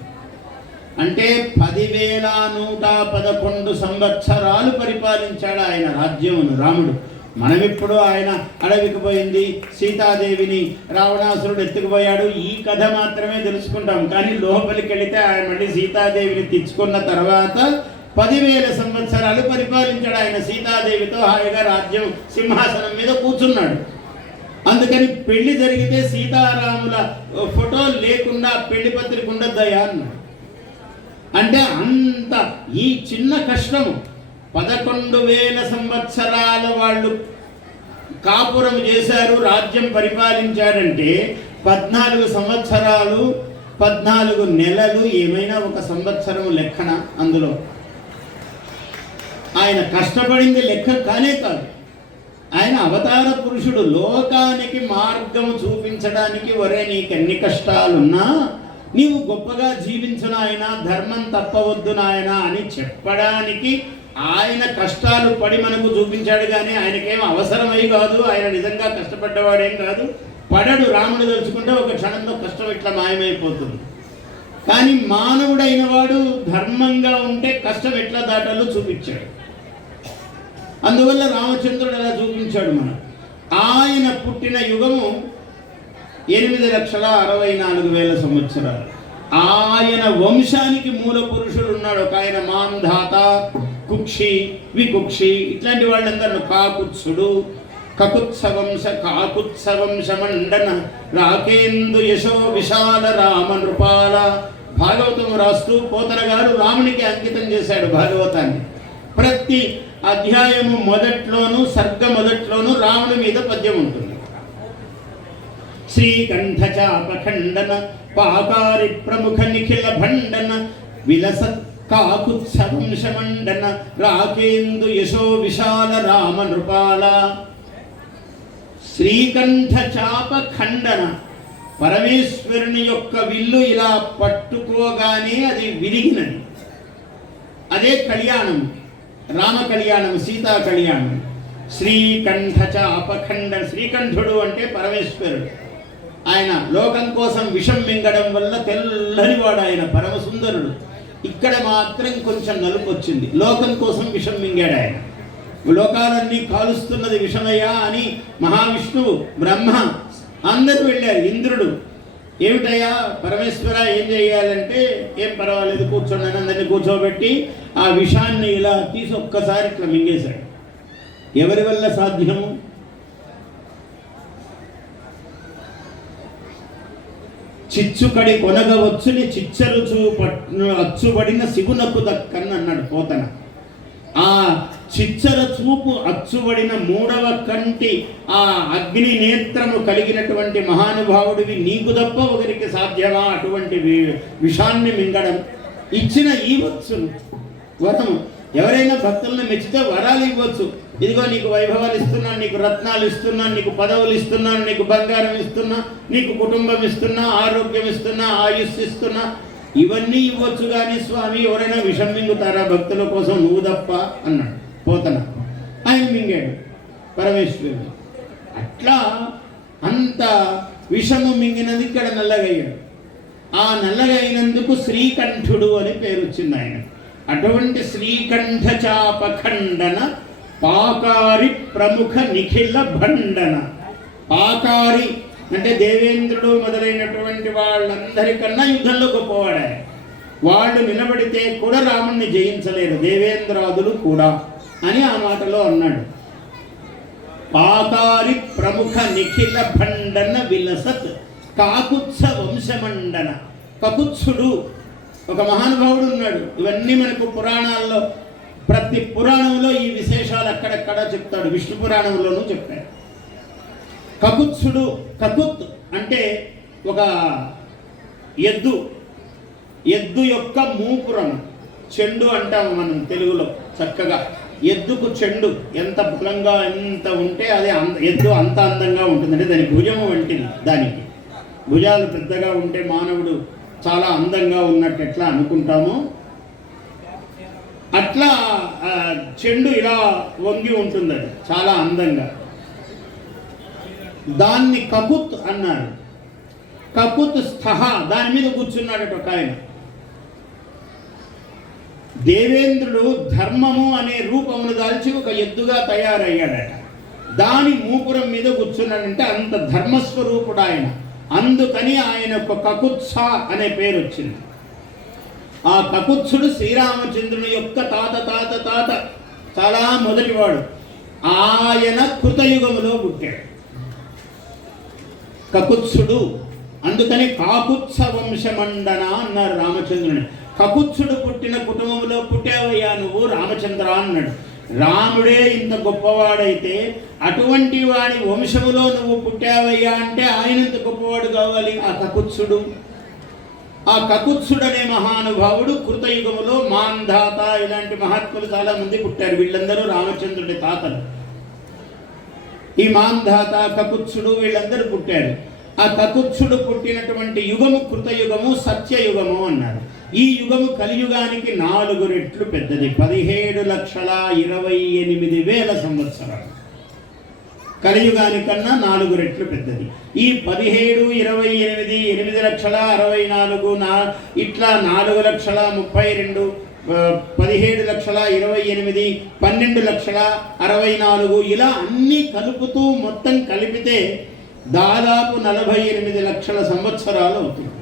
అంటే 10,111 సంవత్సరాలు పరిపాలించాడు ఆయన రాజ్యమును రాముడు. మనమిప్పుడు ఆయన అడవికి పోయింది, సీతాదేవిని రావణాసురుడు ఎత్తుకుపోయాడు, ఈ కథ మాత్రమే తెలుసుకుంటాం. కానీ లోపలికి వెళితే ఆయన మళ్ళీ సీతాదేవిని తెచ్చుకున్న తర్వాత 10,000 సంవత్సరాలు పరిపాలించాడు ఆయన. సీతాదేవితో హాయిగా రాజ్యం సింహాసనం మీద కూర్చున్నాడు. అందుకని పెళ్లి జరిగితే సీతారాముల ఫోటో లేకుండా పెళ్లి పత్రిక ఉండద్దయా అన్నాడు. అంటే అంత ఈ చిన్న కష్టము 11,000 సంవత్సరాల వాళ్ళు కాపురం చేశారు, రాజ్యం పరిపాలించారంటే 14 సంవత్సరాలు 14 నెలలు ఏమైనా ఒక సంవత్సరం లెక్కన? అందులో ఆయన కష్టపడింది లెక్క కానే కాదు. ఆయన అవతార పురుషుడు, లోకానికి మార్గము చూపించడానికి. ఒరే, నీకెన్ని కష్టాలున్నా నీవు గొప్పగా జీవించు నాయన, ధర్మం తప్పవద్దు నాయన అని చెప్పడానికి ఆయన కష్టాలు పడి మనకు చూపించాడు. కానీ ఆయనకేం అవసరమై కాదు, ఆయన నిజంగా కష్టపడ్డవాడేం కాదు. పడడు. రాముడు తలుచుకుంటే ఒక క్షణంలో కష్టం ఇట్లా మాయమైపోతుంది. కానీ మానవుడైన వాడు ధర్మంగా ఉంటే కష్టం ఎట్లా దాటాలో చూపించాడు. అందువల్ల రామచంద్రుడు అలా చూపించాడు మనకు. ఆయన పుట్టిన యుగము 8,64,000 సంవత్సరాలు. ఆయన వంశానికి మూల పురుషుడు ఉన్నాడు. ఒక ఆయన మాంధాత, కుక్షి, వికుక్షి, ఇట్లాంటి వాళ్ళందరూ కాకుత్సుడు, కాకుత్సవంశమండన రాకేందు యశో విశాల రామ నృపాల. భాగవతం రాస్తూ పోతన గారు రామునికి అంకితం చేశాడు భాగవతాన్ని. ప్రతి అధ్యాయము మొదట్లోనూ సర్గ మొదట్లోనూ రాముని మీద పద్యం ఉంటుంది. శ్రీకంఠ చాపఖండన పాకారి ప్రముఖ నిఖిల భండన విలసత్ కాకుత్సవంశమండన రాకేందు యశో విశాల రామ నృపాల. శ్రీకంఠ చాప ఖండన, పరమేశ్వరుని యొక్క విల్లు ఇలా పట్టుకోగానే అది విరిగినది. అదే కళ్యాణం, రామ కళ్యాణం, సీతా కళ్యాణం. శ్రీకంఠ చాప ఖండన, శ్రీకంఠుడు అంటే పరమేశ్వరుడు. ఆయన లోకం కోసం విషం మింగడం వల్ల తెల్లనివాడు, ఆయన పరమసుందరుడు. ఇక్కడ మాత్రం కొంచెం నలుపు వచ్చింది. లోకం కోసం విషం మింగాడు ఆయన. లోకాలన్నీ కాలుస్తున్నది విషమయ్యా అని మహావిష్ణువు, బ్రహ్మ అందరూ వెళ్ళారు. ఇంద్రుడు, ఏమిటయ్యా పరమేశ్వర ఏం చేయాలంటే, ఏం పర్వాలేదు కూర్చోండి, అందరినీ కూర్చోబెట్టి ఆ విషాన్ని ఇలా తీసి ఒక్కసారి ఇట్లా మింగేశాడు. ఎవరి వల్ల సాధ్యము? చిచ్చుకడి కొనగవచ్చుని చిచ్చరుచు అచ్చుబడిన సిగునకు దక్కన్ అన్నాడు పోతన. ఆ చిచ్చర చూపు అచ్చుబడిన మూడవ కంటి ఆ అగ్ని నేత్రము కలిగినటువంటి మహానుభావుడివి నీకు తప్ప ఒకరికి సాధ్యమా అటువంటి విషాన్ని మింగడం? ఇచ్చిన ఇవ్వచ్చు వరం. ఎవరైనా భక్తులను మెచ్చితే వరాలు ఇవ్వచ్చు. ఇదిగో నీకు వైభవాలు ఇస్తున్నాను, నీకు రత్నాలు ఇస్తున్నాను, నీకు పదవులు ఇస్తున్నాను, నీకు బంగారం ఇస్తున్నా, నీకు కుటుంబం ఇస్తున్నా, ఆరోగ్యం ఇస్తున్నా, ఆయుష్ ఇస్తున్నా, ఇవన్నీ ఇవ్వచ్చు. కానీ స్వామి ఎవరైనా విషం మింగుతారా భక్తుల కోసం? నువ్వు తప్ప అన్నాడు పోతన. ఆయన మింగాడు పరమేశ్వరుడు. అట్లా అంత విషము మింగినది ఇక్కడ నల్లగయ్యాడు. ఆ నల్లగైనందుకు శ్రీకంఠుడు అని పేరు వచ్చింది ఆయన. అటువంటి శ్రీకంఠ చాపఖండన పాకారి ప్రముఖ నిఖిల భండన. పాకారి అంటే దేవేంద్రుడు మొదలైనటువంటి వాళ్ళందరికన్నా యుద్ధంలో గొప్పవాడే. వాళ్ళు నిలబడితే కూడా రాముణ్ణి జయించలేరు, దేవేంద్రాదులు కూడా అని ఆ మాటలో అన్నాడు. పాకారి ప్రముఖ నిఖిల భండన విలసత్ కాకుత్స వంశమండన. కకుత్సుడు ఒక మహానుభావుడు ఉన్నాడు. ఇవన్నీ మనకు పురాణాల్లో, ప్రతి పురాణంలో ఈ విశేషాలు అక్కడక్కడ చెప్తాడు. విష్ణు పురాణంలోనూ చెప్పాడు. కకుత్సుడు, కకుత్ అంటే ఒక ఎద్దు, ఎద్దు యొక్క మూపురం, చెండు అంటాము మనం తెలుగులో చక్కగా. ఎద్దుకు చెండు ఎంత బలంగా ఎంత ఉంటే అదే ఎద్దు అంత అందంగా ఉంటుంది. అంటే దాని భుజము వంటిది. దానికి భుజాలు పెద్దగా ఉంటే మానవుడు చాలా అందంగా ఉన్నట్టు ఎట్లా అనుకుంటామో అట్లా చెండు ఇలా వంగి ఉంటుంది, అది చాలా అందంగా. దాన్ని కకుత్ అన్నారు. కకుత్ స్థహ, దాని మీద కూర్చున్నాడట ఒక ఆయన. దేవేంద్రుడు ధర్మము అనే రూపమును దాల్చి ఒక ఎద్దుగా తయారయ్యాడట. దాని మూపురం మీద కూర్చున్నాడంటే అంత ధర్మస్వరూపుడు ఆయన. అందుకని ఆయనకు కకుత్స అనే పేరు వచ్చింది. ఆ కకుత్సుడు శ్రీరామచంద్రుని యొక్క తాత తాత తాత చాలా మొదటివాడు. ఆయన కృతయుగములో పుట్టాడు కకుత్సుడు. అందుకని కాకుత్స వంశమండన అన్నారు రామచంద్రుని. కకుత్సుడు పుట్టిన కుటుంబంలో పుట్టావయ్యా నువ్వు రామచంద్ర అన్నాడు. రాముడే ఇంత గొప్పవాడైతే అటువంటి వాడి వంశములో నువ్వు పుట్టావయ్యా అంటే ఆయన ఇంత గొప్పవాడు కావాలి. ఆ కకుత్సుడు, ఆ కకుత్సుడు అనే మహానుభావుడు కృతయుగములో మాంధాత ఇలాంటి మహాత్ములు చాలా మంది పుట్టారు. వీళ్ళందరూ రామచంద్రుడి తాతలు. ఈ మాంధాత, కకుత్సుడు వీళ్ళందరూ పుట్టారు. ఆ కకుత్సుడు పుట్టినటువంటి యుగము కృతయుగము, సత్యయుగము అన్నారు. ఈ యుగము కలియుగానికి 4 రెట్లు పెద్దది. 17,28,000 సంవత్సరాలు. కలియుగానికన్నా 4 రెట్లు పెద్దది. ఈ 17, 28, 8,64,000 ఇట్లా 4,32,000, 17,28,000, 12,64,000 ఇలా అన్నీ కలుపుతూ మొత్తం కలిపితే దాదాపు 48 లక్షల సంవత్సరాలు అవుతుంది.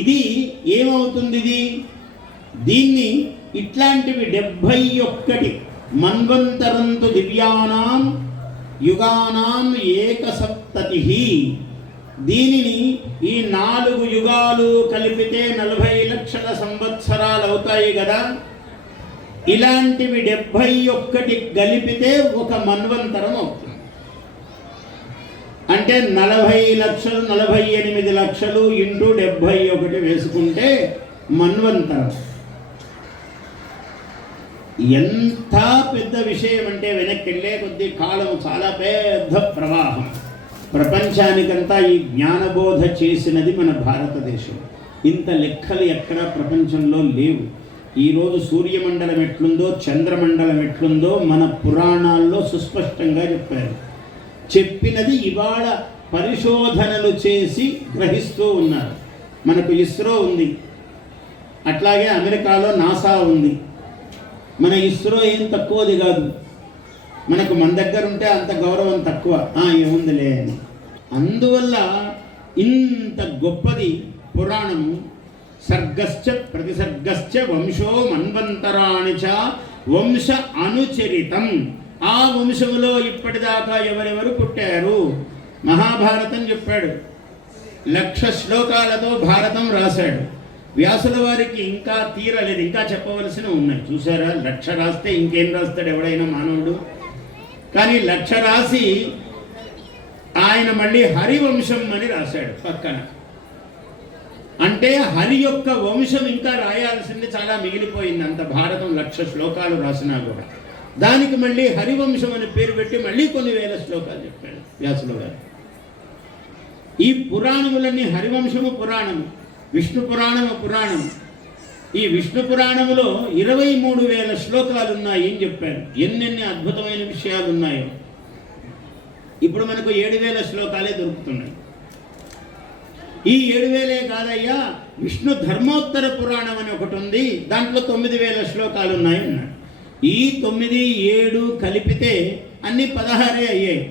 ఇది ఏమవుతుంది? దీన్ని ఇట్లాంటివి 71 మన్వంతరంతు దివ్యానాం యుగానాం ఏకసప్తతి. దీనిని ఈ 4 యుగాలు కలిపితే 40 లక్షల సంవత్సరాలు అవుతాయి కదా. ఇలాంటివి 71 కలిపితే ఒక మన్వంతరం అవుతుంది. అంటే 40 లక్షలు 48 లక్షలు ఇంటూ 71 వేసుకుంటే మన్వంతరం. ఎంత పెద్ద విషయం అంటే వెనక్కి వెళ్ళే కొద్దీ కాలం చాలా పెద్ద ప్రవాహం. ప్రపంచానికంతా ఈ జ్ఞానబోధ చేసినది మన భారతదేశం. ఇంత లెక్కలు ఎక్కడా ప్రపంచంలో లేవు. ఈరోజు సూర్యమండలం ఎట్లుందో, చంద్రమండలం ఎట్లుందో మన పురాణాల్లో సుస్పష్టంగా చెప్పారు. చెప్పినది ఇవాళ పరిశోధనలు చేసి గ్రహిస్తూ ఉన్నారు. మనకు ఇస్రో ఉంది, అట్లాగే అమెరికాలో నాసా ఉంది. మన ఇస్రో ఏం తక్కువది కాదు. మనకు మన దగ్గర ఉంటే అంత గౌరవం తక్కువ, ఏముందిలే అని. అందువల్ల ఇంత గొప్పది పురాణము. సర్గశ్చ ప్రతిసర్గశ్చ వంశో మన్వంతరాణి చ వంశ అనుచరితం. ఆ వంశములో ఇప్పటిదాకా ఎవరెవరు పుట్టారు. మహాభారతం చెప్పాడు, 1,00,000 శ్లోకాలతో భారతం రాశాడు. వ్యాసుల వారికి ఇంకా తీరలేదు, ఇంకా చెప్పవలసిన ఉన్నాయి. చూసారా, 1,00,000 రాస్తే ఇంకేం రాస్తాడు ఎవడైనా మానవుడు. కానీ 1,00,000 రాసి ఆయన మళ్ళీ హరివంశం అని రాశాడు పక్కన. అంటే హరి యొక్క వంశం ఇంకా రాయాల్సింది చాలా మిగిలిపోయింది. అంత భారతం 1,00,000 శ్లోకాలు రాసినా కూడా దానికి మళ్ళీ హరివంశం అని పేరు పెట్టి మళ్ళీ కొన్ని వేల శ్లోకాలు చెప్పాడు వ్యాసుల గారు. ఈ పురాణములన్నీ హరివంశము పురాణము, విష్ణు పురాణము పురాణం. ఈ విష్ణు పురాణములో 23,000 శ్లోకాలు ఉన్నాయి అని చెప్పారు. ఎన్నెన్ని అద్భుతమైన విషయాలు ఉన్నాయో. ఇప్పుడు మనకు 7,000 శ్లోకాలే దొరుకుతున్నాయి. ఈ 7,000 కాదయ్యా, విష్ణు ధర్మోత్తర పురాణం అని ఒకటి ఉంది, దాంట్లో 9,000 శ్లోకాలు ఉన్నాయి అన్నాడు. ఈ 9, 7 కలిపితే అన్ని 16 అయ్యాయి.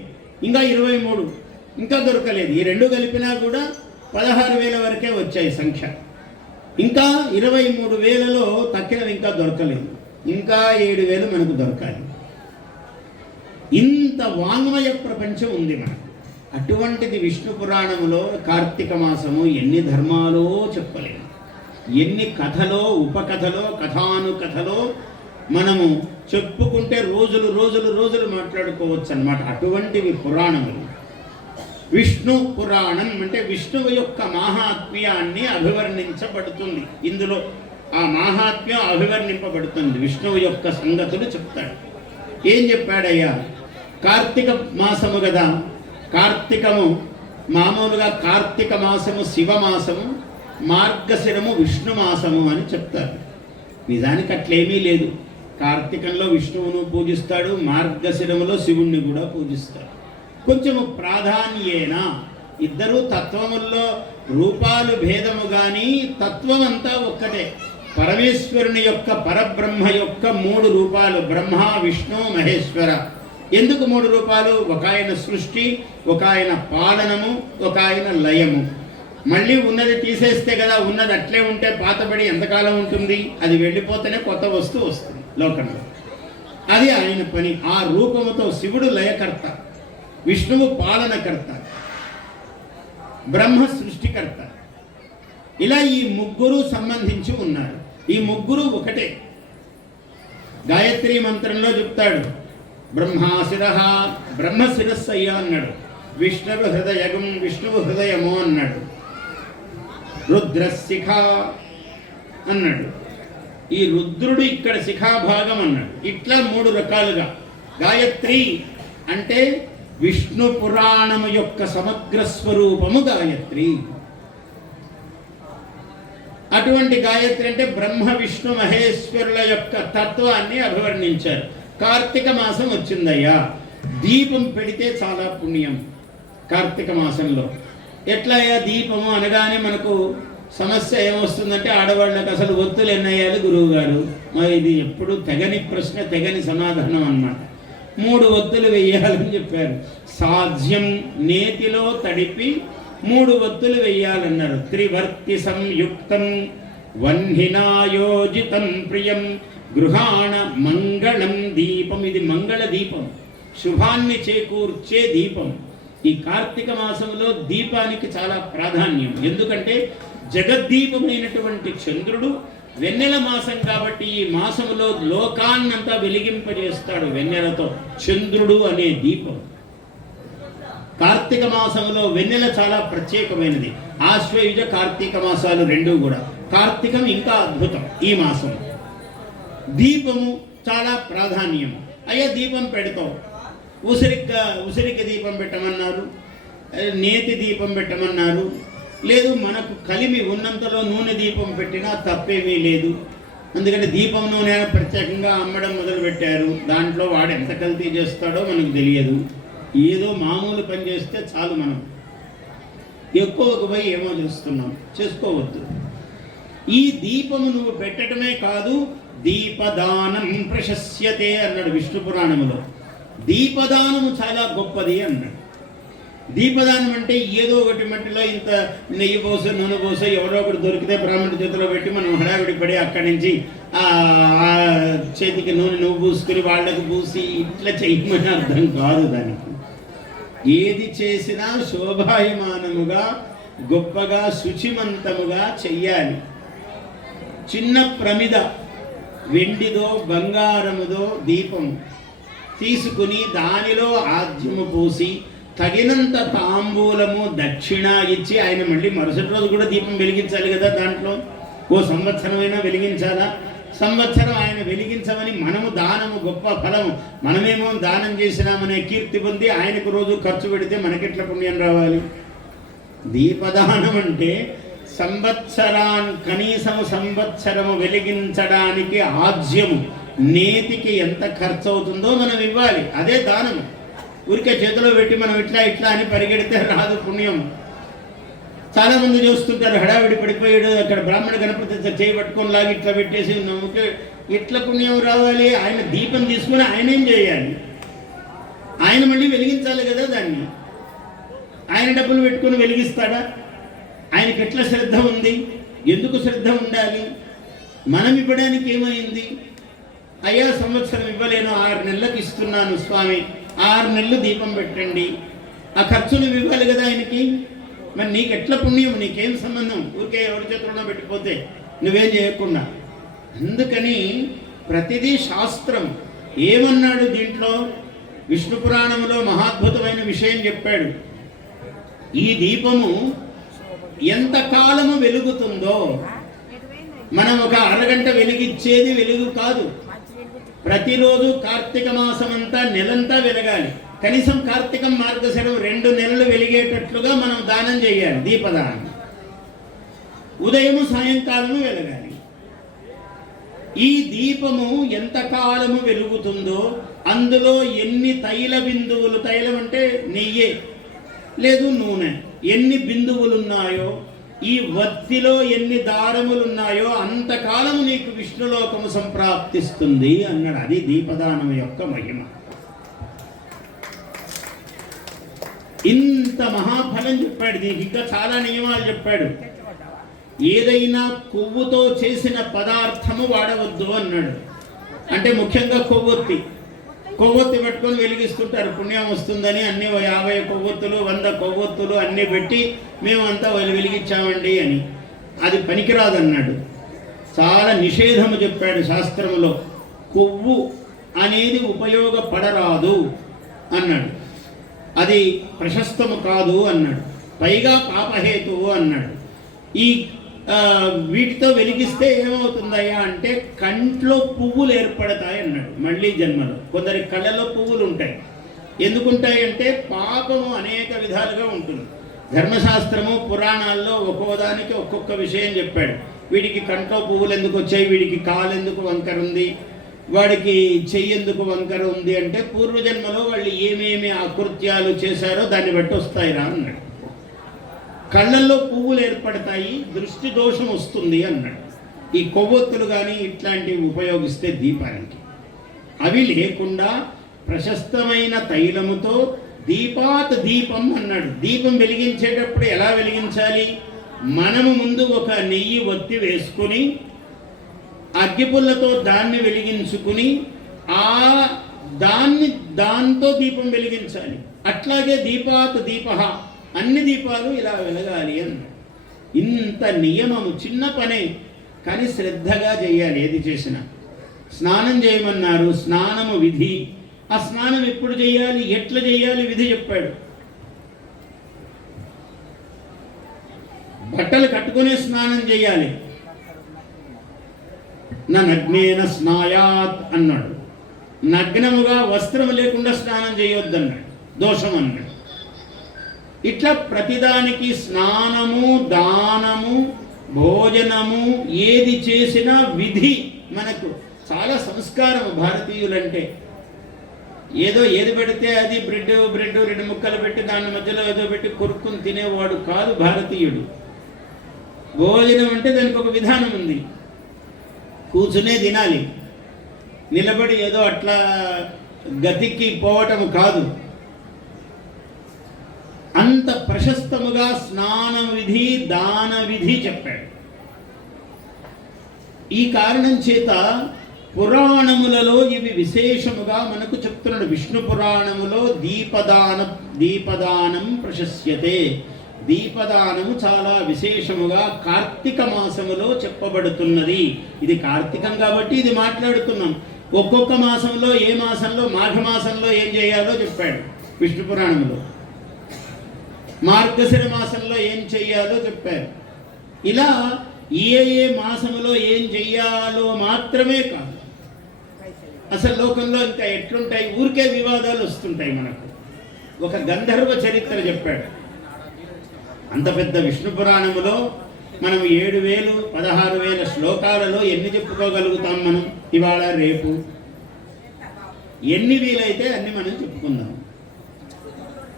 ఇంకా 23 ఇంకా దొరకలేదు. ఈ 2 కలిపినా కూడా 16,000 వరకే వచ్చాయి సంఖ్య. ఇంకా 23,000లో తక్కినవి ఇంకా దొరకలేదు. ఇంకా 7,000 మనకు దొరకాలి. ఇంత వాంగ్మయ ప్రపంచం ఉంది మనకు. అటువంటిది విష్ణు పురాణములో కార్తీక మాసము ఎన్ని ధర్మాలో చెప్పలేము, ఎన్ని కథలో, ఉపకథలో, కథానుకథలో మనము చెప్పుకుంటే రోజులు రోజులు రోజులు మాట్లాడుకోవచ్చు అన్నమాట. అటువంటివి పురాణములు. విష్ణు పురాణం అంటే విష్ణువు యొక్క మాహాత్మ్యాన్ని అభివర్ణించబడుతుంది. ఇందులో ఆ మాహాత్మ్యం అభివర్ణింపబడుతుంది. విష్ణువు యొక్క సంగతులు చెప్తాడు. ఏం చెప్పాడయ్యా? కార్తీక మాసము కదా, కార్తీకము మామూలుగా కార్తీక మాసము శివమాసము, మార్గశిరము విష్ణు మాసము అని చెప్తారు. నిజానికి అట్లేమీ లేదు. కార్తీకంలో విష్ణువును పూజిస్తాడు, మార్గశిరములో శివుణ్ణి కూడా పూజిస్తాడు. కొంచెము ప్రాధాన్యేన. ఇద్దరు తత్వముల్లో రూపాలు భేదము కానీ తత్వం అంతా ఒక్కటే. పరమేశ్వరుని యొక్క పరబ్రహ్మ యొక్క 3 రూపాలు, బ్రహ్మ విష్ణు మహేశ్వర. ఎందుకు 3 రూపాలు? ఒక ఆయన సృష్టి, ఒక ఆయన పాలనము, ఒక ఆయన లయము. మళ్ళీ ఉన్నది తీసేస్తే కదా, ఉన్నది అట్లే ఉంటే పాతబడి ఎంతకాలం ఉంటుంది? అది వెళ్ళిపోతేనే కొత్త వస్తువు వస్తుంది లోకంలో. అది ఆయన పని. ఆ రూపముతో శివుడు లయకర్త, విష్ణువు పాలనకర్త, బ్రహ్మ సృష్టికర్త. ఇలా ఈ 3 సంబంధించి ఉన్నారు. ఈ 3 ఒకటే. గాయత్రి మంత్రంలో చెప్తాడు, బ్రహ్మాశిర, బ్రహ్మ శిరస్సయ్య అన్నాడు. విష్ణువు హృదయగం, విష్ణువు హృదయము అన్నాడు. రుద్రశిఖ అన్నాడు. ఈ రుద్రుడు ఇక్కడ శిఖాభాగం అన్నాడు. ఇట్లా 3 రకాలుగా. గాయత్రి అంటే విష్ణు పురాణము యొక్క సమగ్ర స్వరూపము గాయత్రి. అటువంటి గాయత్రి అంటే బ్రహ్మ విష్ణు మహేశ్వరుల యొక్క తత్వాన్ని అభివర్ణించారు. కార్తీక మాసం వచ్చిందయ్యా, దీపం పెడితే చాలా పుణ్యం. కార్తీక మాసంలో ఎట్లయ్యా దీపము అనగానే మనకు సమస్య ఏమొస్తుందంటే ఆడవాళ్ళకి అసలు ఒత్తులు ఎన్నయ్యాలి గురువు గారు. మరి ఇది ఎప్పుడు తెగని ప్రశ్న, తెగని సమాధానం అన్నమాట. 3 ఒత్తులు వెయ్యాలని చెప్పారు. సాధ్యం నేతిలో తడిపి 3 ఒత్తులు వెయ్యాలన్నారు. త్రివర్తి సంయుక్తం వన్హినాయోజితం ప్రియం గృహాణ మంగళం దీపం. ఇది మంగళ దీపం, శుభాన్ని చేకూర్చే దీపం. ఈ కార్తీక మాసంలో దీపానికి చాలా ప్రాధాన్యం. ఎందుకంటే జగద్దీపమైనటువంటి చంద్రుడు వెన్నెల మాసం కాబట్టి ఈ మాసంలో లోకాన్నంతా వెలిగింపజేస్తాడు వెన్నెలతో. చంద్రుడు అనే దీపం. కార్తీక మాసంలో వెన్నెల చాలా ప్రత్యేకమైనది. ఆశ్వయుజ కార్తీక మాసాలు 2 కూడా. కార్తీకం ఇంకా అద్భుతం. ఈ మాసం దీపము చాలా ప్రాధాన్యం. అయ్యా దీపం పెడతావు, ఉసిరికి దీపం పెట్టమన్నారు, నేతి దీపం పెట్టమన్నారు. లేదు, మనకు కలిమి ఉన్నంతలో నూనె దీపం పెట్టినా తప్పేమీ లేదు. ఎందుకంటే దీపం నూనె ప్రత్యేకంగా అమ్మడం మొదలుపెట్టారు. దాంట్లో వాడు ఎంత కల్తీ చేస్తాడో మనకు తెలియదు. ఏదో మామూలు పని చేస్తే చాలు, మనం ఎక్కువకు పోయి ఏమో చేసుకోవద్దు. ఈ దీపము నువ్వు పెట్టడమే కాదు, దీపదానం ప్రశస్యతే అన్నాడు విష్ణు పురాణములో. దీపదానము చాలా గొప్పది అన్నాడు. దీపదానం అంటే ఏదో ఒకటి మట్టిలో ఇంత నెయ్యి పోసో నూనె పోసో ఎవరో ఒకటి దొరికితే బ్రాహ్మణ చేతిలో పెట్టి మనం హడావిడి పడి అక్కడి నుంచి చేతికి నూనె నువ్వు పూసుకుని వాళ్ళకు పూసి ఇట్లా చేయమని అర్థం కాదు. దానికి ఏది చేసినా శోభాయమానముగా గొప్పగా శుచిమంతముగా చెయ్యాలి. చిన్న ప్రమిద వెండిదో బంగారముదో దీపం తీసుకుని దానిలో ఆద్యము పోసి తగినంత తాంబూలము దక్షిణ ఇచ్చి ఆయన మళ్ళీ మరుసటి రోజు కూడా దీపం వెలిగించాలి కదా. దాంట్లో సంవత్సరమైనా వెలిగించాలా? సంవత్సరం ఆయన వెలిగించమని మనము దానము గొప్ప ఫలము, మనమేమో దానం చేసినామనే కీర్తి పొంది ఆయనకు రోజు ఖర్చు పెడితే మనకెట్ల పుణ్యం రావాలి? దీపదానం అంటే కనీసము సంవత్సరము వెలిగించడానికి ఆజ్యము నేతికి ఎంత ఖర్చు అవుతుందో మనం ఇవ్వాలి. అదే దానము. ఊరికే చేతిలో పెట్టి మనం ఇట్లా అని పరిగెడితే రాదు పుణ్యం. చాలా మంది చూస్తుంటారు, హడావిడి పడిపోయాడు, అక్కడ బ్రాహ్మణ గణపతి చేయి పట్టుకొని లాగి ఇట్లా పెట్టేసి నమ్ముకే ఇట్లా పుణ్యం రావాలి. ఆయన దీపం తీసుకుని ఆయన ఏం చేయాలి? ఆయన మళ్ళీ వెలిగించాలి కదా దాన్ని. ఆయన డబ్బులు పెట్టుకొని వెలిగిస్తాడా? ఆయనకి ఎట్లా శ్రద్ధ ఉంది? ఎందుకు శ్రద్ధ ఉండాలి? మనం ఇవ్వడానికి ఏమైంది? అయ్యా సంవత్సరం ఇవ్వలేను, 6 నెలలకు ఇస్తున్నాను స్వామి, 6 నెలలు దీపం పెట్టండి. ఆ ఖర్చులు ఇవ్వాలి కదా ఆయనకి. మరి నీకు ఎట్లా పుణ్యం? నీకేం సంబంధం? ఊరికే ఎవరి చేతుల్లో పెట్టిపోతే నువ్వేం చేయకుండా. అందుకని ప్రతిదీ శాస్త్రం. ఏమన్నాడు దీంట్లో? విష్ణు పురాణంలో మహాద్భుతమైన విషయం చెప్పాడు. ఈ దీపము ఎంత కాలము వెలుగుతుందో, మనం ఒక అరగంట వెలిగించేది వెలుగు కాదు. ప్రతిరోజు కార్తీక మాసం అంతా నెలంతా వెలగాలి. కనీసం కార్తీకం మార్గశిరం 2 నెలలు వెలిగేటట్లుగా మనం దానం చేయాలి. దీపదానం ఉదయము సాయంకాలము వెలగాలి. ఈ దీపము ఎంత కాలము వెలుగుతుందో అందులో ఎన్ని తైల బిందువులు, తైలం అంటే నెయ్యే లేదు నూనె, ఎన్ని బిందువులు ఉన్నాయో, ఈ వత్తిలో ఎన్ని దారములు ఉన్నాయో అంతకాలము నీకు విష్ణులోకము సంప్రాప్తిస్తుంది అన్నాడు. అది దీపదానం యొక్క మహిమ. ఇంత మహాఫలం చెప్పాడు. దీనికి ఇంకా చాలా నియమాలు చెప్పాడు. ఏదైనా కొవ్వుతో చేసిన పదార్థము వాడవద్దు అన్నాడు. అంటే ముఖ్యంగా కొవ్వొత్తి పట్టుకొని వెలిగిస్తుంటారు, పుణ్యం వస్తుందని అన్ని 50 కొవ్వొత్తులు 100 కొవ్వొత్తులు అన్నీ పెట్టి మేమంతా వెలిగించామండి అని. అది పనికిరాదన్నాడు. చాలా నిషేధము చెప్పాడు శాస్త్రంలో. కొవ్వు అనేది ఉపయోగపడరాదు అన్నాడు. అది ప్రశస్తము కాదు అన్నాడు. పైగా పాపహేతువు అన్నాడు. ఈ వీటితో వెలిగిస్తే ఏమవుతుందయ్యా అంటే కంట్లో పువ్వులు ఏర్పడతాయి అన్నాడు. మళ్ళీ జన్మలో కొందరి కళ్ళలో పువ్వులు ఉంటాయి. ఎందుకుంటాయి అంటే పాపము అనేక విధాలుగా ఉంటుంది. ధర్మశాస్త్రము పురాణాల్లో ఒక్కోదానికి ఒక్కొక్క విషయం చెప్పాడు. వీడికి కంట్లో పువ్వులు ఎందుకు వచ్చాయి, వీడికి కాలు ఎందుకు వంకర ఉంది, వాడికి చెయ్యేందుకు వంకర ఉంది అంటే పూర్వజన్మలో వాళ్ళు ఏమేమి అకృత్యాలు చేశారో దాన్ని బట్టి వస్తాయిరా అన్నాడు. కళ్ళల్లో పువ్వులు ఏర్పడతాయి, దృష్టి దోషం వస్తుంది అన్నాడు. ఈ కొవ్వొత్తులు కానీ ఇట్లాంటివి ఉపయోగిస్తే దీపానికి, అవి లేకుండా ప్రశస్తమైన తైలముతో దీపాత్ దీపం అన్నాడు. దీపం వెలిగించేటప్పుడు ఎలా వెలిగించాలి? మనము ముందు ఒక నెయ్యి ఒత్తి వేసుకుని అగ్గిపుల్లతో దాన్ని వెలిగించుకుని దాంతో దీపం వెలిగించాలి. అట్లాగే దీపాత్ దీప, అన్ని దీపాలు ఇలా వెలగాలి అన్నాడు. ఇంత నియమము, చిన్న పనే కానీ శ్రద్ధగా చేయాలి. ఏది చేసినా స్నానం చేయమన్నారు, స్నానము విధి. ఆ స్నానం ఎప్పుడు చేయాలి, ఎట్లా చేయాలి, విధి చెప్పాడు. బట్టలు కట్టుకునే స్నానం చేయాలి. నగ్నేన స్నాయాత్ అన్నాడు. నగ్నముగా వస్త్రం లేకుండా స్నానం చేయొద్దన్నాడు, దోషం అన్నాడు. ఇట్లా ప్రతిదానికి స్నానము, దానము, భోజనము ఏది చేసినా విధి. మనకు చాలా సంస్కారం భారతీయులంటే. ఏదో ఏది పెడితే అది బ్రెడ్ 2 ముక్కలు పెట్టి దాని మధ్యలో ఏదో పెట్టి కొరుక్కుని తినేవాడు కాదు భారతీయుడు. భోజనం అంటే దానికి ఒక విధానం ఉంది. కూర్చునే తినాలి, నిలబడి ఏదో అట్లా గతికి పోవటం కాదు. అంత ప్రశస్తముగా స్నాన విధి, దాన విధి చెప్పాడు. ఈ కారణం చేత పురాణములలో ఇవి విశేషముగా మనకు చెప్తున్నాడు. విష్ణు పురాణములో దీపదానం ప్రశస్యతే. దీపదానము చాలా విశేషముగా కార్తీక మాసములో చెప్పబడుతున్నది. ఇది కార్తీకం కాబట్టి ఇది మాట్లాడుతున్నాం. ఒక్కొక్క మాసంలో, ఏ మాసంలో, మాఘమాసంలో ఏం చేయాలో చెప్పాడు విష్ణు పురాణములో. మార్గశిర మాసంలో ఏం చెయ్యాలో చెప్పారు. ఇలా ఏ మాసములో ఏం చెయ్యాలో మాత్రమే కాదు, అసలు లోకంలో ఇంకా ఎట్లుంటాయి, ఊరికే వివాదాలు వస్తుంటాయి. మనకు ఒక గంధర్వ చరిత్ర చెప్పాడు. అంత పెద్ద విష్ణు పురాణములో మనం 7,000 16,000 శ్లోకాలలో ఎన్ని చెప్పుకోగలుగుతాం మనం? ఇవాళ రేపు ఎన్ని వీలైతే అన్ని మనం చెప్పుకుందాం.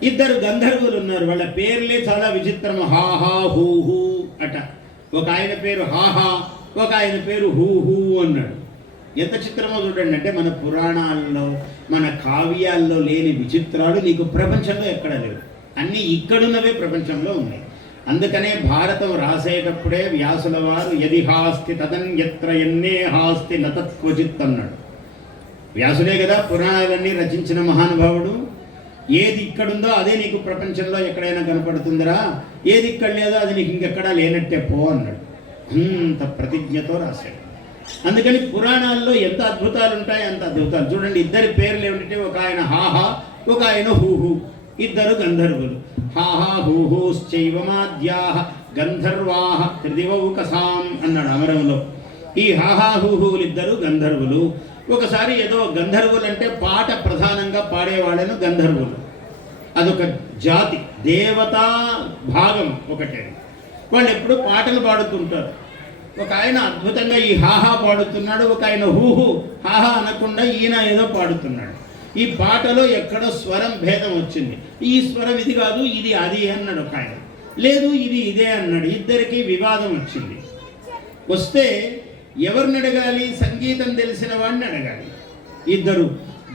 2 గంధర్వులు ఉన్నారు. వాళ్ళ పేర్లే చాలా విచిత్రం. హాహా హూ హూ అట. ఒక ఆయన పేరు హాహా, ఒక ఆయన పేరు హూ హూ అన్నాడు. ఎంత చిత్రమో చూడండి. అంటే మన పురాణాల్లో, మన కావ్యాల్లో లేని విచిత్రాలు నీకు ప్రపంచంలో ఎక్కడ లేవు. అన్నీ ఇక్కడున్నవే ప్రపంచంలో ఉన్నాయి. అందుకనే భారతం రాసేటప్పుడే వ్యాసుల వారు యది హాస్తి తదన్యత్ర ఎన్నే హాస్తి నతత్వజిత్ అన్నాడు. వ్యాసులే కదా పురాణాలన్నీ రచించిన మహానుభావుడు. ఏది ఇక్కడుందో అదే నీకు ప్రపంచంలో ఎక్కడైనా కనపడుతుందిరా, ఏది ఇక్కడ లేదో అది నీకు ఇంకెక్కడా లేనట్టే పో అన్నాడు. అంత ప్రతిజ్ఞతో రాశాడు. అందుకని పురాణాల్లో ఎంత అద్భుతాలు ఉంటాయి, అంత అద్భుతాలు. చూడండి, 2 పేర్లు ఏమిటంటే ఒక ఆయన హాహా, ఒక ఆయన హూహు. 2 గంధర్వులు. హాహా హూహూశ్చైవమాద్యాః గంధర్వాః త్రిదివౌకసాం అన్నాడు అమరంలో. ఈ హాహా హూహువులు 2 గంధర్వులు. ఒకసారి ఏదో గంధర్వులు అంటే పాట ప్రధానంగా పాడేవాళ్ళను గంధర్వులు. అదొక జాతి, దేవతా భాగం ఒకటే. వాళ్ళు ఎప్పుడు పాటలు పాడుతుంటారు. ఒక ఆయన అద్భుతంగా ఈ హాహా పాడుతున్నాడు, ఒక ఆయన హూహు హాహా అనకుండా ఈయన ఏదో పాడుతున్నాడు. ఈ పాటలో ఎక్కడో స్వరం భేదం వచ్చింది. ఈ స్వరం ఇది కాదు, ఇది అది అన్నాడు ఒక ఆయన. లేదు, ఇది ఇదే అన్నాడు. 2కి వివాదం వచ్చింది. వస్తే ఎవరిని అడగాలి? సంగీతం తెలిసిన వాడిని అడగాలి. 2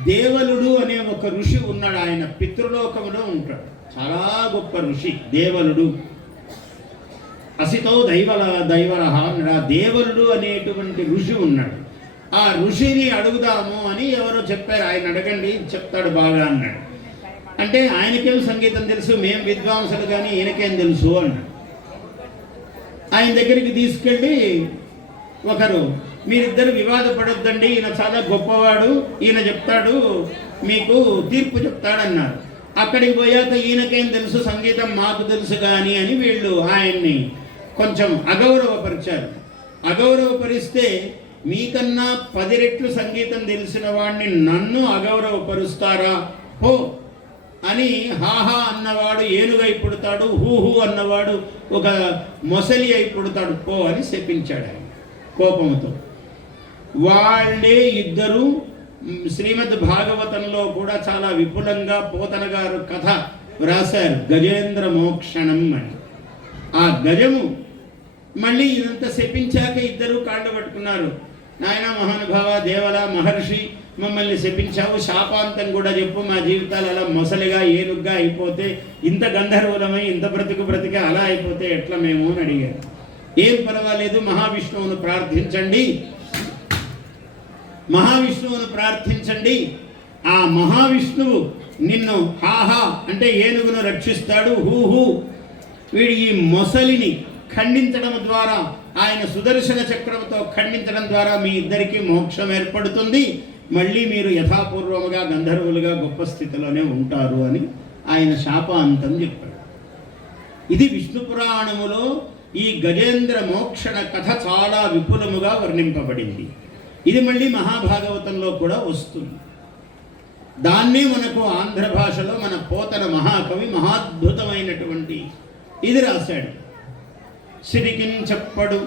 దేవలుడు అనే ఒక ఋషి ఉన్నాడు. ఆయన పితృలోకంలో ఉంటాడు. చాలా గొప్ప ఋషి దేవలుడు. అసితో దైవరహ అన్నాడు. ఆ దేవలుడు అనేటువంటి ఋషి ఉన్నాడు. ఆ ఋషిని అడుగుదాము అని ఎవరో చెప్పారు. ఆయన అడగండి, చెప్తాడు బాగా అన్నాడు. అంటే ఆయనకేం సంగీతం తెలుసు, మేము విద్వాంసులు కానీ ఈయనకేం తెలుసు అన్నాడు. ఆయన దగ్గరికి తీసుకెళ్ళి ఒకరు, మీరిద్దరు వివాదపడొద్దండి, ఈయన చాలా గొప్పవాడు, ఈయన చెప్తాడు, మీకు తీర్పు చెప్తాడన్నారు. అక్కడికి పోయాక ఈయనకేం తెలుసు, సంగీతం మాకు తెలుసు కానీ అని వీళ్ళు ఆయన్ని కొంచెం అగౌరవపరిచారు. అగౌరవపరిస్తే మీకన్నా 10 రెట్లు సంగీతం తెలిసిన వాడిని నన్ను అగౌరవపరుస్తారా హో అని హాహా అన్నవాడు ఏనుగై పుడతాడు, హూహు అన్నవాడు ఒక మొసలి అయి పుడతాడు పో అని శపించాడు ఆయన కోపంతో. వాళ్ళే ఇద్దరు శ్రీమద్ భాగవతంలో కూడా చాలా విపులంగా పోతన గారు కథ వ్రాశారు, గజేంద్ర మోక్షణం అని. ఆ గజము మళ్ళీ ఇదంతా శపించాక ఇద్దరు కాళ్ళు పట్టుకున్నారు. నాయన మహానుభావ దేవల మహర్షి, మమ్మల్ని శపించావు, శాపాంతం కూడా చెప్పు, మా జీవితాలు అలా మొసలిగా ఏనుగ్గా అయిపోతే, ఇంత గంధర్వులమై ఇంత బ్రతికి అలా అయిపోతే ఎట్లా మేము అని అడిగారు. ఏం పర్వాలేదు, మహావిష్ణువును ప్రార్థించండి, మహావిష్ణువును ప్రార్థించండి. ఆ మహావిష్ణువు నిన్ను హాహా అంటే ఏనుగును రక్షిస్తాడు, హూహు వీడి ఈ మొసలిని ఖండించడం ద్వారా, ఆయన సుదర్శన చక్రంతో ఖండించడం ద్వారా మీ ఇద్దరికీ మోక్షం ఏర్పడుతుంది, మళ్ళీ మీరు యథాపూర్వముగా గంధర్వులుగా గొప్ప స్థితిలోనే ఉంటారు అని ఆయన శాపాంతం చెప్పాడు. ఇది విష్ణు పురాణములో ఈ గజేంద్ర మోక్షణ కథ చాలా విపులముగా వర్ణింపబడింది. ఇది మళ్ళీ మహాభాగవతంలో కూడా వస్తుంది. దాన్నే మనకు ఆంధ్ర భాషలో మన పోతన మహాకవి మహాద్భుతమైనటువంటి ఇది రాశాడు. సిరికిన్ చెప్పడు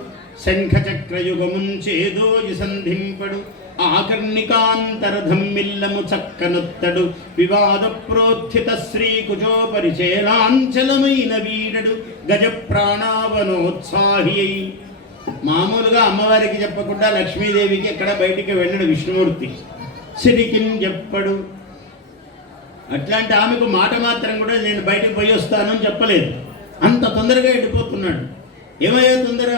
శంఖచక్రయుగముంచేదోయి సంధింపడు, ఆకర్ణికాంతరధమ్మిల్లము చక్కనొత్తడు, వివాద ప్రోత్థిత శ్రీకుజోపరిచేలాంచలమైన వీడడు, గజ ప్రాణావనోత్సాహి అయి. మామూలుగా అమ్మవారికి చెప్పకుండా లక్ష్మీదేవికి ఎక్కడ బయటికి వెళ్ళడు విష్ణుమూర్తి. సిరికిన్ చెప్పడు, అట్లాంటి ఆమెకు మాట మాత్రం కూడా నేను బయటకు పోయి వస్తాను అని చెప్పలేదు. అంత తొందరగా వెళ్ళిపోతున్నాడు. ఏమయ్యా తొందర?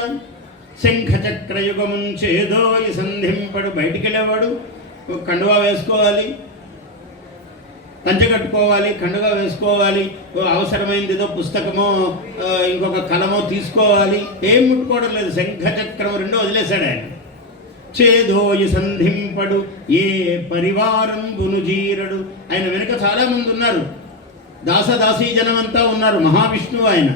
శంఖచక్రయుగముంచేదో ఈ సంధింపడు. బయటికి వెళ్ళేవాడు కండువా వేసుకోవాలి, పంచె కట్టుకోవాలి, కండువా వేసుకోవాలి, అవసరమైంది ఏదో పుస్తకమో ఇంకొక కలమో తీసుకోవాలి, ఏం ముట్టుకోవడం లేదు. శంఖచక్రం రెండో వదిలేశాడు ఆయన. చేదోయి సంధింపడు ఏ పరివారం బునుజీరడు. ఆయన వెనుక చాలామంది ఉన్నారు, దాసదాసీ జనమంతా ఉన్నారు. మహావిష్ణువు ఆయన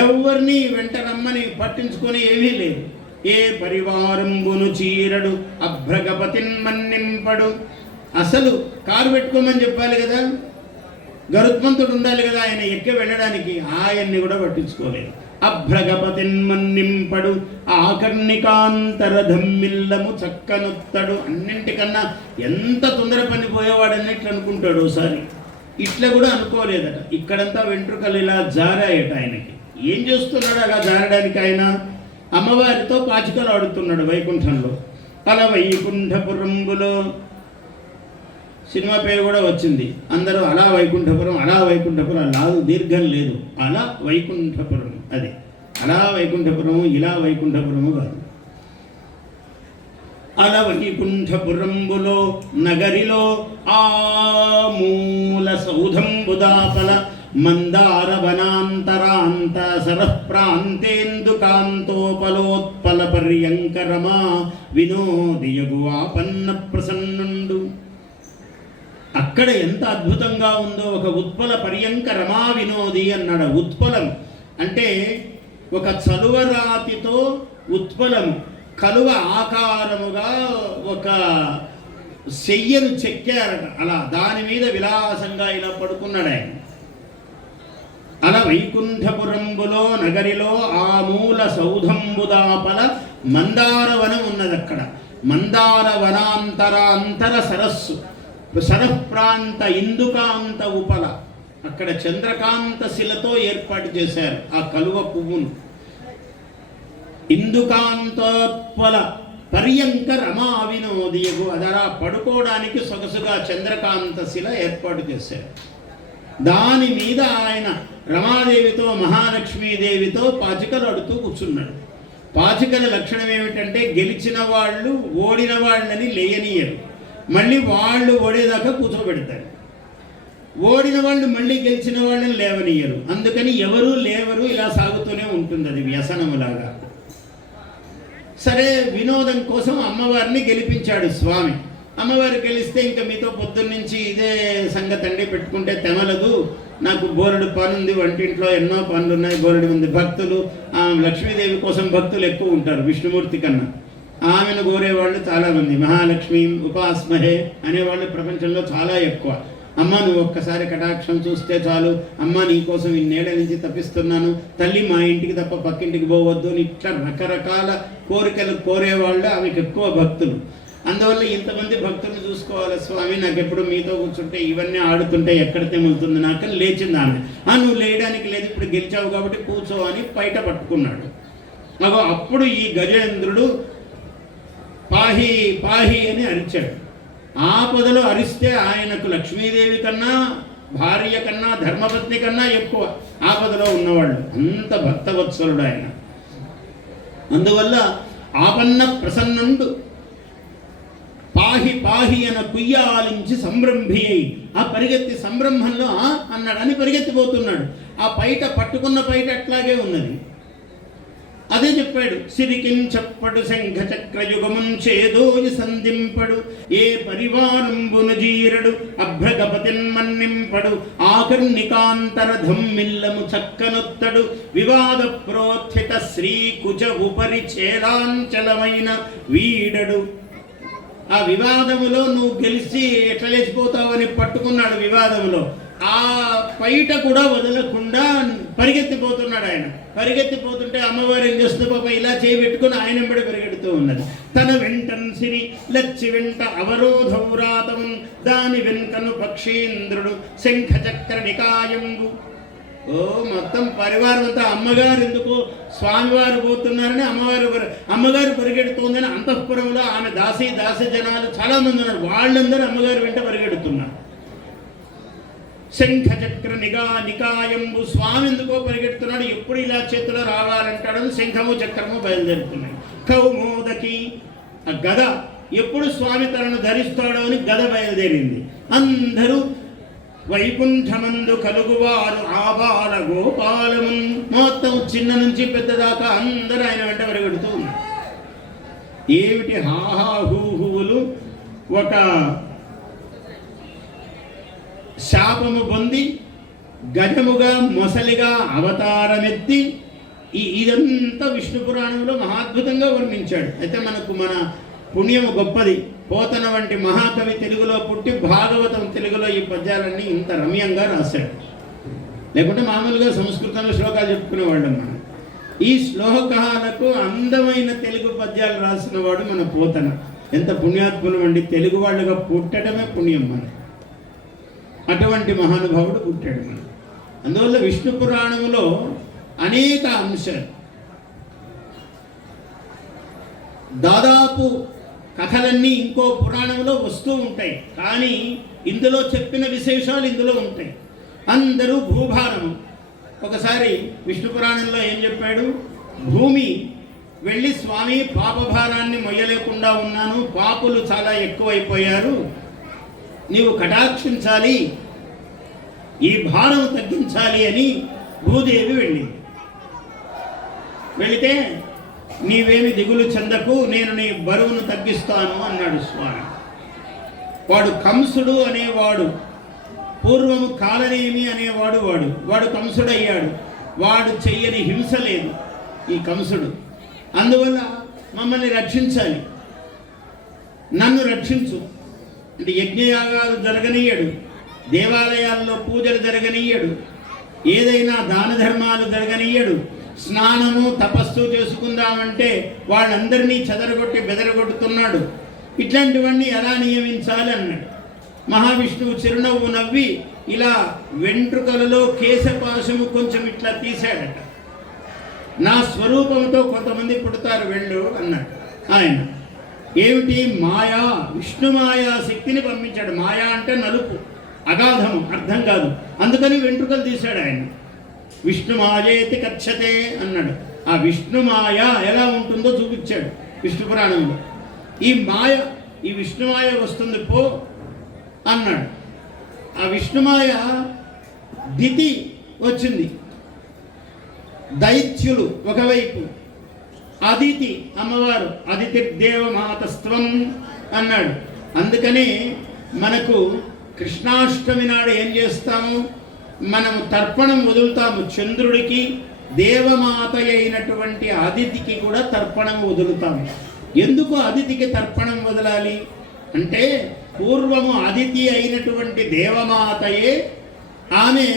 ఎవరిని వెంట రమ్మని పట్టించుకొని ఏమీ లేదు. ఏ పరివారంబును చీరడు అభ్రగపతిన్ మన్నింపడు. అసలు కారు పెట్టుకోమని చెప్పాలి కదా, గరుత్మంతుడు ఉండాలి కదా ఆయన ఎక్కి వెళ్ళడానికి, ఆయన్ని కూడా పట్టించుకోలేదు. అభ్రగపతిన్ మన్నింపడు ఆకర్ణికాంతరధమ్మిల్లము చక్కనొత్తడు. అన్నింటికన్నా ఎంత తొందర పని పోయేవాడన్నట్లు అనుకుంటాడు ఒకసారి. ఇట్లా కూడా అనుకోలేదట. ఇక్కడంతా వెంట్రుకలు ఇలా జారాయట ఆయనకి. ఏం చేస్తున్నాడు అలా జారడానికి? ఆయన అమ్మవారితో పాచికలు ఆడుతున్నాడు వైకుంఠంలో. అలా వైకుంఠపురంబులో సినిమా పేరు కూడా వచ్చింది. అందరూ అలా వైకుంఠపురం, అలా వైకుంఠపురం, లాదు దీర్ఘం లేదు, అలా వైకుంఠపురం. అది అలా వైకుంఠపురము, ఇలా వైకుంఠపురము కాదు. అలా వైకుంఠపురంబులో నగరిలో ఆ మూల సౌధంబుదాపల మందార వనాంతరాంత సరఃప్రాంతేందుకాంతోపలోత్పల పర్యంకరమా వినోదియగు ఆపన్న ప్రసన్నుండు. అక్కడ ఎంత అద్భుతంగా ఉందో. ఒక ఉత్పల పర్యంక రమా వినోది అన్నాడు. ఉత్పలం అంటే ఒక చలువరాతితో ఉత్పలము కలువ ఆకారముగా ఒక శయ్యను చెక్కారట. అలా దాని మీద విలాసంగా ఇలా పడుకున్నాడు ఆయన. అలా వైకుంఠపురంబులో నగరిలో ఆ మూల సౌధంబుదాపల మందారవనం ఉన్నది. అక్కడ మందారవనాంతరాంతర సరస్సు, సరఃప్రాంత ఇందుకాంత ఉపల, అక్కడ చంద్రకాంత శిలతో ఏర్పాటు చేశారు ఆ కలువ పువ్వును. ఇందుకాంతోత్పల పర్యంక రమా వినోదియగు, అదరా పడుకోవడానికి సొగసుగా చంద్రకాంత శిల ఏర్పాటు చేశారు. దాని మీద ఆయన రమాదేవితో మహాలక్ష్మీదేవితో పాచికలు అడుతూ కూర్చున్నాడు. పాచికల లక్షణం ఏమిటంటే గెలిచిన వాళ్ళు ఓడిన వాళ్ళని లేయనీయరు, మళ్ళీ వాళ్ళు ఓడేదాకా కూర్చోబెడతారు. ఓడిన వాళ్ళు మళ్ళీ గెలిచిన వాళ్ళని లేవనీయరు. అందుకని ఎవరు లేవరు, ఇలా సాగుతూనే ఉంటుంది అది వ్యసనములాగా. సరే, వినోదం కోసం అమ్మవారిని గెలిపించాడు స్వామి. అమ్మవారు గెలిస్తే ఇంకా మీతో పొద్దున్నుంచి ఇదే సంగతి అండి, పెట్టుకుంటే తెమలదు, నాకు బోరెడు పనుంది, వంటింట్లో ఎన్నో పనులు ఉన్నాయి, బోరెడు మంది భక్తులు, లక్ష్మీదేవి కోసం భక్తులు ఎక్కువ ఉంటారు విష్ణుమూర్తి కన్నా. ఆమెను కోరేవాళ్ళు చాలామంది, మహాలక్ష్మి ఉపాస్మహే అనేవాళ్ళు ప్రపంచంలో చాలా ఎక్కువ. అమ్మ నువ్వు ఒక్కసారి కటాక్షం చూస్తే చాలు, అమ్మ నీకోసం ఇన్నేళ్ల నుంచి తప్పిస్తున్నాను, తల్లి మా ఇంటికి తప్ప పక్కింటికి పోవద్దు అని ఇట్లా రకరకాల కోరికలు కోరేవాళ్ళు ఆమెకు ఎక్కువ భక్తులు. అందువల్ల ఇంతమంది భక్తులు చూసుకోవాలి స్వామి, నాకు ఎప్పుడు మీతో కూర్చుంటే ఇవన్నీ ఆడుతుంటే ఎక్కడ తెములుతుంది నాకని లేచింది ఆమె. నువ్వు లేయడానికి లేదు, ఇప్పుడు గెలిచావు కాబట్టి కూర్చో అని బయట పట్టుకున్నాడు. అప్పుడు ఈ గజేంద్రుడు పాహి పాహి అని అరిచాడు. ఆపదలో అరిస్తే ఆయనకు లక్ష్మీదేవి కన్నా, భార్య కన్నా, ధర్మపత్ని కన్నా ఎక్కువ ఆపదలో ఉన్నవాళ్ళు, అంత భక్తవత్సలుడు ఆయన. అందువల్ల ఆపన్న ప్రసన్నుండు పాహి పాహి అన కుయ్యాలించి సంభ్రంభి అయి, ఆ పరిగెత్తి సంభ్రమంలో అన్నాడు అని పరిగెత్తిపోతున్నాడు. ఆ పైట పట్టుకున్న పైట అట్లాగే ఉన్నది. అదే చెప్పాడు, సిరికించప్పడు శంఖ చక్రయుగమున్ చేదోయి సంధింపడు, ఏ పరివారంబును జీరడు అభ్రగపతిన్ మన్నింపడు, ఆకర్ణికాంతరధం మిల్లము చక్కనొత్తడు, వివాద ప్రోత్థిత శ్రీకుజ ఉపరి చేలాంచలమైన వీడడు. ఆ వివాదములో నువ్వు గెలిచి ఎట్లా లేచిపోతావని పట్టుకున్నాడు. వివాదములో ఆ పైట కూడా వదలకుండా పరిగెత్తిపోతున్నాడు ఆయన. పరిగెత్తిపోతుంటే అమ్మవారు ఏం చేస్తుంది పాప, ఇలా చేయబెట్టుకుని ఆయన వెంబడి పరిగెడుతూ ఉన్నది. తన వెంటన్ సిరి లచ్చి వెంట అవరోధౌరాతం, దాని వెనుకను పక్షీంద్రుడు శంఖ చక్ర నికాయంబు. మొత్తం పరివారం అంతా అమ్మగారు ఎందుకు స్వామివారు పోతున్నారని అమ్మగారు పరిగెడుతోందని అంతఃపురంలో ఆమె దాసి జనాలు చాలా మంది ఉన్నారు, వాళ్ళందరూ అమ్మగారు వెంట పరిగెడుతున్నారు. శంఖ చక్ర నికాయంబు, స్వామి ఎందుకో పరిగెడుతున్నాడు, ఎప్పుడు ఇలా చేతిలో రావాలంటాడని శంఖము చక్రము బయలుదేరుతున్నాయి. కౌమోదకి, ఆ గద ఎప్పుడు స్వామి తనను ధరిస్తాడో అని గద బయలుదేరింది. అందరూ వైకుంఠమందు కలుగువారు ఆబాల గోపాలము, మొత్తం చిన్న నుంచి పెద్ద దాకా అందరూ ఆయన వెంట పరిగెడుతూ ఉన్నారు. ఏమిటి హాహాహూహువులు, ఒక శాపము పొంది గజముగా మొసలిగా అవతారమెత్తి ఇదంతా విష్ణు పురాణంలో మహాద్భుతంగా వర్ణించాడు. అయితే మన పుణ్యము గొప్పది. పోతన వంటి మహాకవి తెలుగులో పుట్టి భాగవతం తెలుగులో ఈ పద్యాలన్నీ ఇంత రమ్యంగా రాశాడు. లేకుంటే మామూలుగా సంస్కృతంలో శ్లోకాలు చెప్పుకునేవాళ్ళం మనం. ఈ శ్లోకాలకు అందమైన తెలుగు పద్యాలు రాసిన వాడు మన పోతన. ఎంత పుణ్యాత్ములం అండి, తెలుగు వాళ్ళుగా పుట్టడమే పుణ్యం మన. అటువంటి మహానుభావుడు పుట్టాడు మనం. అందువల్ల విష్ణు పురాణంలో అనేక అంశాలు, దాదాపు కథలన్నీ ఇంకో పురాణంలో వస్తూ ఉంటాయి, కానీ ఇందులో చెప్పిన విశేషాలు ఇందులో ఉంటాయి. అందరూ భూభారము. ఒకసారి విష్ణు పురాణంలో ఏం చెప్పాడు, భూమి వెళ్ళి స్వామి పాపభారాన్ని మొయ్యలేకుండా ఉన్నాను, పాపులు చాలా ఎక్కువైపోయారు, నీవు కటాక్షించాలి, ఈ భారం తగ్గించాలి అని భూదేవి వెళ్ళింది. వెళితే నీవేమి దిగులు చెందకు, నేను నీ బరువును తగ్గిస్తాను అన్నాడు స్వామి. వాడు కంసుడు అనేవాడు, పూర్వము కాలనేమి అనేవాడు, వాడు కంసుడయ్యాడు. వాడు చెయ్యని హింస లేదు ఈ కంసుడు. అందువల్ల మమ్మల్ని రక్షించాలి, నన్ను రక్షించు అంటే యజ్ఞయాగాలు జరగనీయడు, దేవాలయాల్లో పూజలు జరగనీయడు, ఏదైనా దాన ధర్మాలు జరగనీయడు, స్నానము తపస్సు చేసుకుందామంటే వాళ్ళందరినీ చెదరగొట్టి బెదరగొట్టుతున్నాడు. ఇట్లాంటివన్నీ ఎలా నియమించాలి అన్నాడు. మహావిష్ణువు చిరునవ్వు నవ్వి ఇలా వెంట్రుకలలో కేశపాశము కొంచెం ఇట్లా తీశాడట. నా స్వరూపంతో కొంతమంది పుడతారు వెళ్ళు అన్నాడు ఆయన. ఏమిటి? మాయా, విష్ణు మాయా శక్తిని పంపించాడు. మాయా అంటే నలుపు, అగాధము, అర్థం కాదు. అందుకని వెంట్రుకలు తీశాడు ఆయన. విష్ణు మాయేతి కచ్చతే అన్నాడు. ఆ విష్ణు మాయ ఎలా ఉంటుందో చూపించాడు విష్ణు పురాణంలో. ఈ విష్ణుమాయ వస్తుంది పో అన్నాడు. ఆ విష్ణుమాయ దితి వచ్చింది, దైత్యులు ఒకవైపు, అదితి అమ్మవారు, అదితిర్దేవమాతస్త్వం అన్నాడు. అందుకని మనకు కృష్ణాష్టమి నాడు ఏం చేస్తాము, మనం తర్పణం వదులుతాము చంద్రుడికి, దేవమాత అయినటువంటి అదితికి కూడా తర్పణం వదులుతాము. ఎందుకు అదితికి తర్పణం వదలాలి అంటే పూర్వము అదితి అయినటువంటి దేవమాతయే ఆమె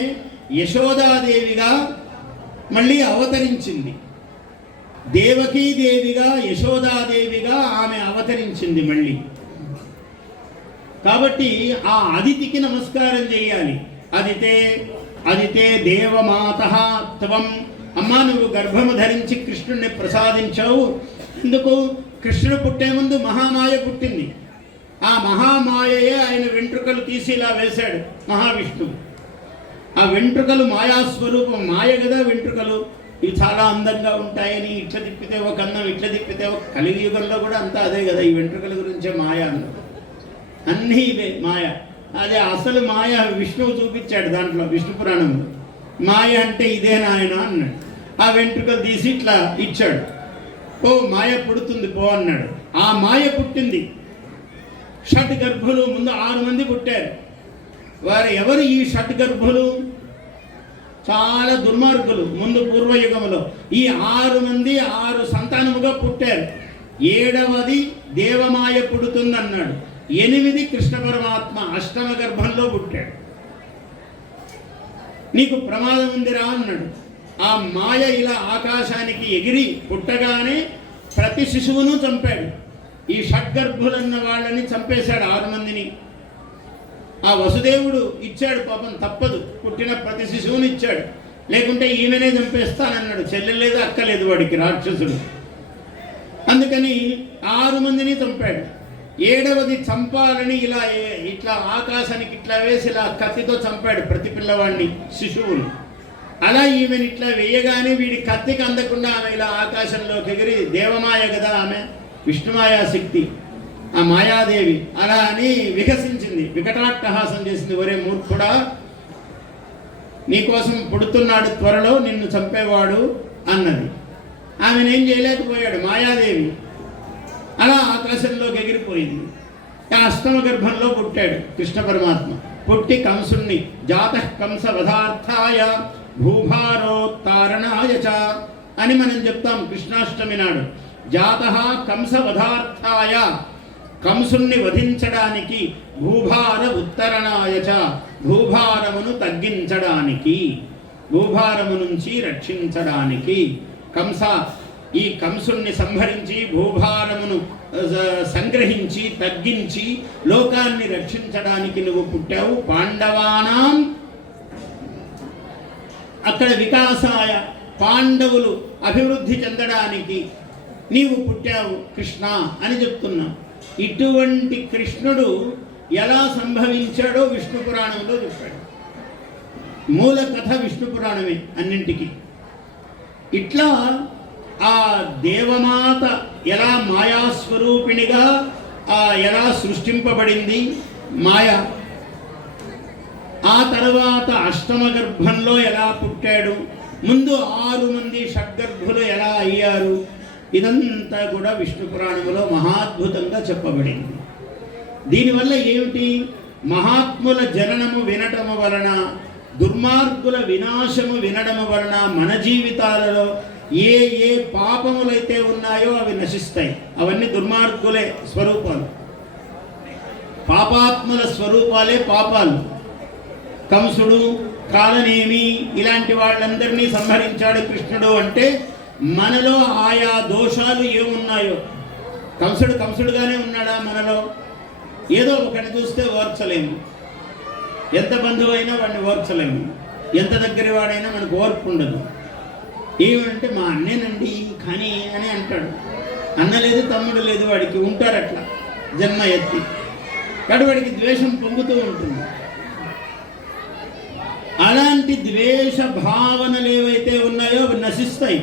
యశోదాదేవిగా మళ్ళీ అవతరించింది. దేవకీదేవిగా యశోదాదేవిగా ఆమె అవతరించింది మళ్ళీ. కాబట్టి ఆ అదితికి నమస్కారం చేయాలి. అదితే దేవమాత త్వం. అమ్మా, నువ్వు గర్భము ధరించి కృష్ణుడిని ప్రసాదించావు. ఎందుకు? కృష్ణుడు పుట్టే ముందు మహామాయ పుట్టింది. ఆ మహామాయయే ఆయన వెంట్రుకలు తీసి ఇలా వేశాడు మహావిష్ణువు. ఆ వెంట్రుకలు మాయాస్వరూపం. మాయ కదా వెంట్రుకలు. ఇవి చాలా అందంగా ఉంటాయని ఇట్లా తిప్పితే ఒక అందం, ఇట్లా తిప్పితే ఒక. కలియుగంలో కూడా అంతా అదే కదా, ఈ వెంట్రుకల గురించే మాయ అన్నారు. అన్నీ ఇవే మాయ. అదే అసలు మాయ విష్ణువు చూపించాడు దాంట్లో, విష్ణు పురాణంలో. మాయ అంటే ఇదే నాయన అన్నాడు. ఆ వెంట్రుకలు తీసి ఇట్లా ఇచ్చాడు. ఓ మాయ పుడుతుంది పో అన్నాడు. ఆ మాయ పుట్టింది. షట్ గర్భులు ముందు 6 మంది పుట్టారు. వారు ఎవరు ఈ షట్ గర్భులు? చాలా దుర్మార్గులు. ముందు పూర్వయుగంలో ఈ 6 మంది 6 సంతానముగా పుట్టారు. 7వది దేవమాయ పుడుతుందన్నాడు. 8 కృష్ణ పరమాత్మ అష్టమ గర్భంలో పుట్టాడు. నీకు ప్రమాదం ఉందిరా అన్నాడు. ఆ మాయ ఇలా ఆకాశానికి ఎగిరి పుట్టగానే ప్రతి శిశువును చంపాడు. ఈ షడ్గర్భులన్న వాళ్ళని చంపేశాడు 6 మందిని. ఆ వసుదేవుడు ఇచ్చాడు, పాపం తప్పదు, పుట్టిన ప్రతి శిశువుని ఇచ్చాడు. లేకుంటే ఈమెనే చంపేస్తానన్నాడు. చెల్లెలేదు అక్కలేదు వాడికి, రాక్షసుడు. అందుకని 6 మందిని చంపాడు. 7వది చంపాలని ఇట్లా ఆకాశానికి ఇట్లా వేసి ఇలా కత్తితో చంపాడు ప్రతి పిల్లవాడిని, శిశువుని. అలా ఈమెను ఇట్లా వేయగానే వీడి కత్తికి అందకుండా ఆమె ఇలా ఆకాశంలోకి ఎగిరి, దేవమాయ కదా ఆమె, విష్ణుమాయా శక్తి, ఆ మాయాదేవి అలా అని వికసించింది, వికటాట్టహాసం చేసింది. ఒరే మూర్ఖుడా, నీకోసం పుడుతున్నాడు త్వరలో నిన్ను చంపేవాడు అన్నది. ఆమెనేం చేయలేకపోయాడు మాయాదేవి. అలా ఆకాశంలోకి ఎగిరిపోయింది. ఆ అష్టమ గర్భంలో పుట్టాడు కృష్ణ పరమాత్మ. పుట్టి కంసుణ్ణి జాతః కంస వధార్థాయ భూభారోత్తారణాయ చ అని మనం చెప్తాం కృష్ణాష్టమి నాడు. జాతః కంస వధార్థాయ, కంసుణ్ణి వధించడానికి, భూభార ఉత్తరణాయ చ, భూభారమును తగ్గించడానికి, భూభారము నుంచి రక్షించడానికి. కంస, ఈ కంసుణ్ణి సంహరించి భూభారమును సంగ్రహించి తగ్గించి లోకాన్ని రక్షించడానికి నువ్వు పుట్టావు. పాండవానాం, అక్కడ వికాసాయ, పాండవులు అభివృద్ధి చెందడానికి నీవు పుట్టావు కృష్ణ అని చెప్తున్నా. ఇటువంటి కృష్ణుడు ఎలా సంభవించాడో విష్ణు పురాణంలో చెప్పాడు. మూల కథ విష్ణు పురాణమే అన్నింటికి. ఇట్లా ఆ దేవమాత ఎలా మాయాస్వరూపిణిగా ఎలా సృష్టింపబడింది మాయ, ఆ తర్వాత అష్టమ గర్భంలో ఎలా పుట్టాడు, ముందు 6 మంది షడ్గర్భులు ఎలా అయ్యారు, ఇదంతా కూడా విష్ణు పురాణంలో మహాద్భుతంగా చెప్పబడింది. దీనివల్ల ఏమిటి? మహాత్ముల జననము వినటము వలన, దుర్మార్గుల వినాశము వినడము వలన మన జీవితాలలో ఏ ఏ పాపములైతే ఉన్నాయో అవి నశిస్తాయి. అవన్నీ దుర్మార్గులే స్వరూపాలు, పాపాత్ముల స్వరూపాలే పాపాలు. కంసుడు, కాలనేమి ఇలాంటి వాళ్ళందరినీ సంహరించాడు కృష్ణుడు. అంటే మనలో ఆయా దోషాలు ఏమున్నాయో, కంసుడు కంసుడుగానే ఉన్నాడా మనలో? ఏదో ఒకటి చూస్తే ఓర్చలేము, ఎంత బంధువైనా వాడిని ఓర్చలేము, ఎంత దగ్గర వాడైనా మనకు ఓర్పు ఉండదు. ఏమంటే మా అన్నేనండి కానీ అని అంటాడు. అన్న లేదు, తమ్ముడు లేదు, వాడికి ఉంటారు అట్లా జన్మ ఎత్తి. కాబట్టి వాడికి ద్వేషం పొంగుతూ ఉంటుంది. అలాంటి ద్వేష భావనలు ఏవైతే ఉన్నాయో అవి నశిస్తాయి.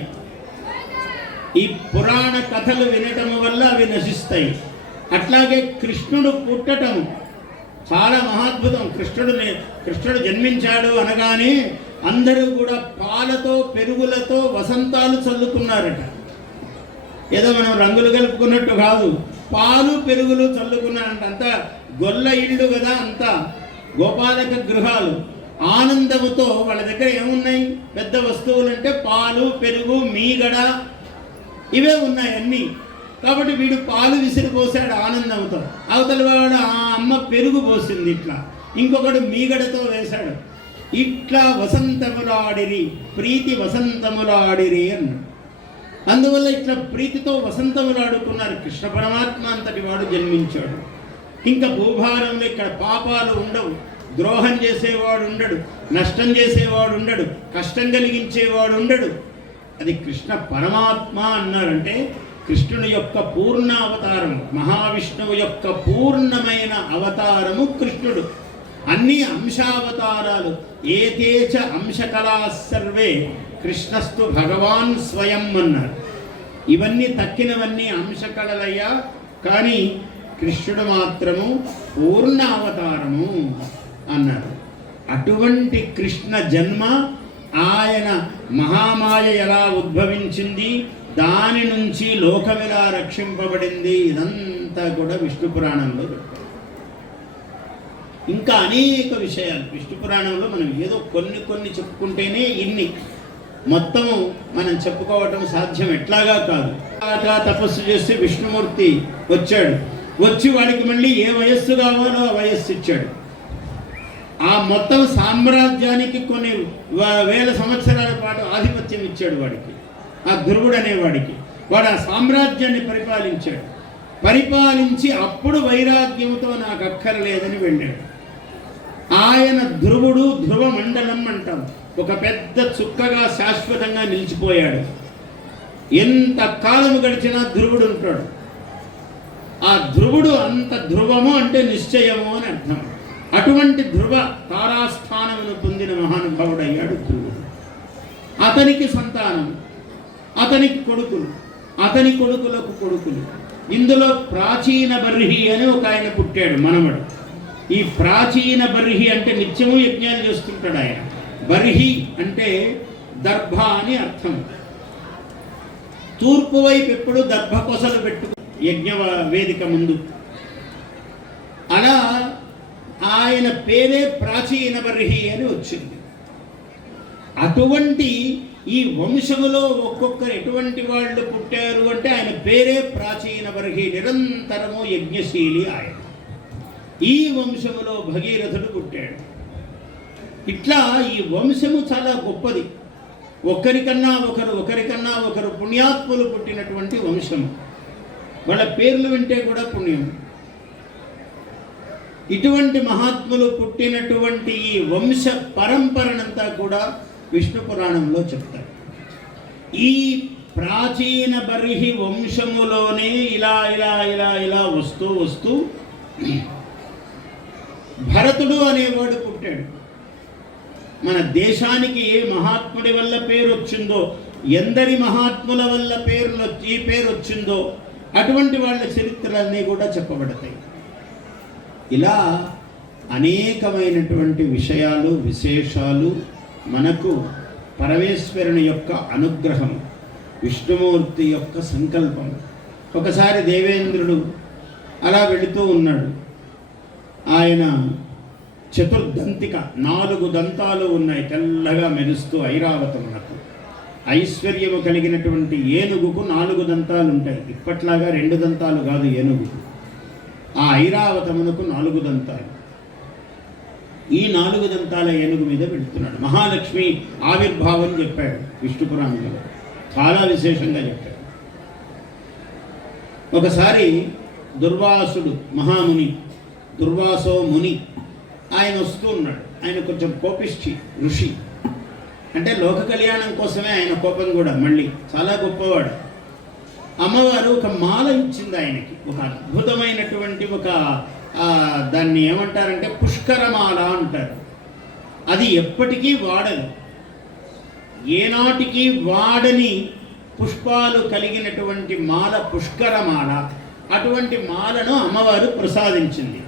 ఈ పురాణ కథలు వినటం వల్ల అవి నశిస్తాయి. అట్లాగే కృష్ణుడు పుట్టటం చాలా మహాద్భుతం. కృష్ణుడు జన్మించాడు అనగానే అందరూ కూడా పాలతో పెరుగులతో వసంతాలు చల్లుకున్నారట. ఏదో మనం రంగులు కలుపుకున్నట్టు కాదు, పాలు పెరుగులు చల్లుకున్నారంట. అంతా గొల్ల ఇళ్ళు కదా, అంతా గోపాలక గృహాలు. ఆనందముతో వాళ్ళ దగ్గర ఏమున్నాయి? పెద్ద వస్తువులు అంటే పాలు, పెరుగు, మీగడ ఇవే ఉన్నాయి అన్నీ. కాబట్టి వీడు పాలు విసిరిపోసాడు ఆనందంతో, అవతల వాడు ఆ అమ్మ పెరుగు పోసింది ఇట్లా, ఇంకొకడు మీగడతో వేశాడు. ఇట్లా వసంతములాడిరి, ప్రీతి వసంతములాడిరి అన్నాడు. అందువల్ల ఇట్లా ప్రీతితో వసంతములాడుకున్నారు. కృష్ణ పరమాత్మ అంతటి వాడు జన్మించాడు. ఇంకా భూభారంలో ఇక్కడ పాపాలు ఉండవు, ద్రోహం చేసేవాడు ఉండడు, నష్టం చేసేవాడు ఉండడు, కష్టం కలిగించేవాడు ఉండడు. అది కృష్ణ పరమాత్మ అన్నారంటే కృష్ణుని యొక్క పూర్ణ అవతారము, మహావిష్ణువు యొక్క పూర్ణమైన అవతారము కృష్ణుడు. అన్ని అంశావతారాలు, ఏతేచ అంశకళా సర్వే కృష్ణస్తు భగవాన్ స్వయం అన్నారు. ఇవన్నీ తక్కినవన్నీ అంశకళలయ్యా, కానీ కృష్ణుడు మాత్రము పూర్ణ అవతారము అన్నారు. అటువంటి కృష్ణ జన్మ, ఆయన మహామాయ ఎలా ఉద్భవించింది, దాని నుంచి లోకం ఎలా రక్షింపబడింది, ఇదంతా కూడా విష్ణు పురాణంలో చెప్పారు. ఇంకా అనేక విషయాలు విష్ణు పురాణంలో మనం ఏదో కొన్ని చెప్పుకుంటేనే ఇన్ని, మొత్తము మనం చెప్పుకోవటం సాధ్యం ఎట్లాగా కాదు. తపస్సు చేసి విష్ణుమూర్తి వచ్చాడు, వచ్చి వాడికి మళ్ళీ ఏ వయస్సు కావాలో ఆ వయస్సు ఇచ్చాడు. ఆ మొత్తం సామ్రాజ్యానికి కొన్ని వేల సంవత్సరాల పాటు ఆధిపత్యం ఇచ్చాడు వాడికి, ఆ ధ్రువుడు అనేవాడికి. వాడు ఆ సామ్రాజ్యాన్ని పరిపాలించాడు. పరిపాలించి అప్పుడు వైరాగ్యంతో నాకు అక్కర్లేదని వెళ్ళాడు. ఆయన ధ్రువుడు, ధ్రువ మండలం అంటాం, ఒక పెద్ద చుక్కగా శాశ్వతంగా నిలిచిపోయాడు. ఎంత కాలము గడిచినా ధ్రువుడు ఉంటాడు. ఆ ధ్రువుడు అంత ధ్రువము అంటే నిశ్చయము అని అర్థం. అటువంటి ధ్రువ తారాస్థానమును పొందిన మహానుభావుడయ్యాడు ధ్రువుడు. అతనికి సంతానం, అతనికి కొడుకులు, అతని కొడుకులకు కొడుకులు. ఇందులో ప్రాచీన బర్హి అని ఒక ఆయన పుట్టాడు, మనవడు. ఈ ప్రాచీన బర్హి అంటే నిత్యము యజ్ఞాలు చేస్తుంటాడు ఆయన. బర్హి అంటే దర్భ అని అర్థం. తూర్పు వైపు ఎప్పుడు దర్భ కొసలు పెట్టు యజ్ఞ వేదిక ముందు. అలా ఆయన పేరే ప్రాచీన బర్హి అని వచ్చింది. అటువంటి ఈ వంశములో ఒక్కొక్కరు ఎటువంటి వాళ్ళు పుట్టారు అంటే ఆయన పేరే ప్రాచీన బర్హి, నిరంతరము యజ్ఞశీలి ఆయన. ఈ వంశములో భగీరథుడు పుట్టాడు. ఇట్లా ఈ వంశము చాలా గొప్పది. ఒకరికన్నా ఒకరు పుణ్యాత్ములు పుట్టినటువంటి వంశము. వాళ్ళ పేర్లు వింటే కూడా పుణ్యం. ఇటువంటి మహాత్ములు పుట్టినటువంటి ఈ వంశ పరంపరనంతా కూడా విష్ణు పురాణంలో చెప్తారు. ఈ ప్రాచీన బర్హి వంశములోనే ఇలా వస్తూ భరతుడు అనేవాడు పుట్టాడు. మన దేశానికి ఏ మహాత్ముడి వల్ల పేరు వచ్చిందో, ఎందరి మహాత్ముల వల్ల ఈ పేరు వచ్చిందో అటువంటి వాళ్ళ చరిత్రలన్నీ కూడా చెప్పబడతాయి. ఇలా అనేకమైనటువంటి విషయాలు, విశేషాలు మనకు పరమేశ్వరుని యొక్క అనుగ్రహం, విష్ణుమూర్తి యొక్క సంకల్పం. ఒకసారి దేవేంద్రుడు అలా వెళుతూ ఉన్నాడు. ఆయన చతుర్దంతిక, 4 దంతాలు ఉన్నాయి, తెల్లగా మెరుస్తూ ఐరావతమునకు. ఐశ్వర్యము కలిగినటువంటి ఏనుగుకు 4 దంతాలు ఉంటాయి. ఇప్పట్లాగా 2 దంతాలు కాదు ఏనుగుకు. ఆ ఐరావతమునకు 4 దంతాలు. ఈ 4 దంతాల ఏనుగు మీద వెళుతున్నాడు. మహాలక్ష్మి ఆవిర్భావం చెప్పాడు విష్ణు పురాణంలో, చాలా విశేషంగా చెప్పాడు. ఒకసారి దుర్వాసుడు మహాముని, దుర్వాసో ముని, ఆయన వస్తూ ఉన్నాడు. ఆయన కొంచెం కోపిష్టి ఋషి, అంటే లోక కళ్యాణం కోసమే ఆయన కోపం కూడా. మళ్ళీ చాలా గొప్పవాడు. అమ్మవారు ఒక మాల ఇచ్చింది ఆయనకి, ఒక అద్భుతమైనటువంటి దాన్ని ఏమంటారంటే పుష్కరమాల అంటారు. అది ఎప్పటికీ వాడదు, ఏనాటికి వాడని పుష్పాలు కలిగినటువంటి మాల పుష్కరమాల. అటువంటి మాలను అమ్మవారు ప్రసాదించింది.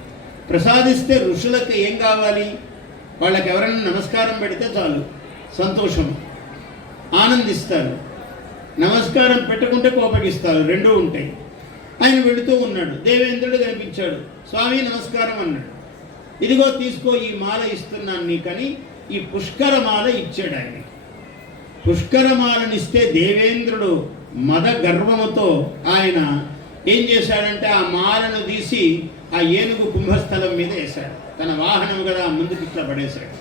ప్రసాదిస్తే ఋషులకు ఏం కావాలి? వాళ్ళకి ఎవరైనా నమస్కారం పెడితే చాలు, సంతోషం, ఆనందిస్తారు. నమస్కారం పెట్టకుంటే కోపగిస్తారు, రెండూ ఉంటాయి. ఆయన వెళుతూ ఉన్నాడు. దేవేంద్రుడు కనిపించాడు. స్వామి నమస్కారం అన్నాడు. ఇదిగో తీసుకో, ఈ మాల ఇస్తున్నాను నీకని ఈ పుష్కరమాల ఇచ్చాడు ఆయన. పుష్కరమాలనిస్తే దేవేంద్రుడు మద గర్వముతో ఆయన ఏం చేశాడంటే ఆ మాలను తీసి ఆ ఏనుగు కుంభస్థలం మీద వేశాడు. తన వాహనం కదా ముందుకు ఇట్లా పడేశాడు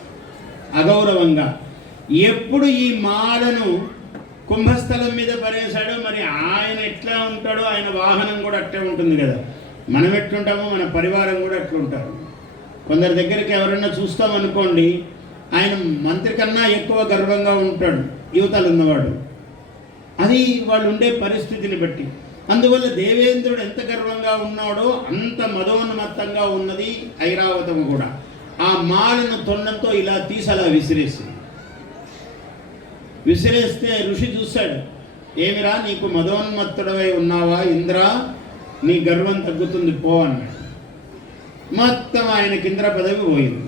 అగౌరవంగా. ఎప్పుడు ఈ మాలను కుంభస్థలం మీద పడేశాడో మరి ఆయన ఎట్లా ఉంటాడో ఆయన వాహనం కూడా అట్లే ఉంటుంది కదా. మనం ఎట్లుంటామో మన పరివారం కూడా అట్లుంటారు. కొందరి దగ్గరికి ఎవరన్నా చూస్తామనుకోండి, ఆయన మంత్రి కన్నా ఎక్కువ గర్వంగా ఉంటాడు యువతలు ఉన్నవాడు. అది వాళ్ళు ఉండే పరిస్థితిని బట్టి. అందువల్ల దేవేంద్రుడు ఎంత గర్వంగా ఉన్నాడో అంత మదోన్మత్తంగా ఉన్నది ఐరావతం కూడా. ఆ మాలను తొండంతో ఇలా తీసి అలా విసిరేస్తే ఋషి చూశాడు. ఏమిరా నీకు మదోన్మత్తుడవై ఉన్నావా ఇంద్ర, నీ గర్వం తగ్గుతుంది పో అన్నాడు. మొత్తం ఆయనకి ఇంద్ర పదవి పోయింది,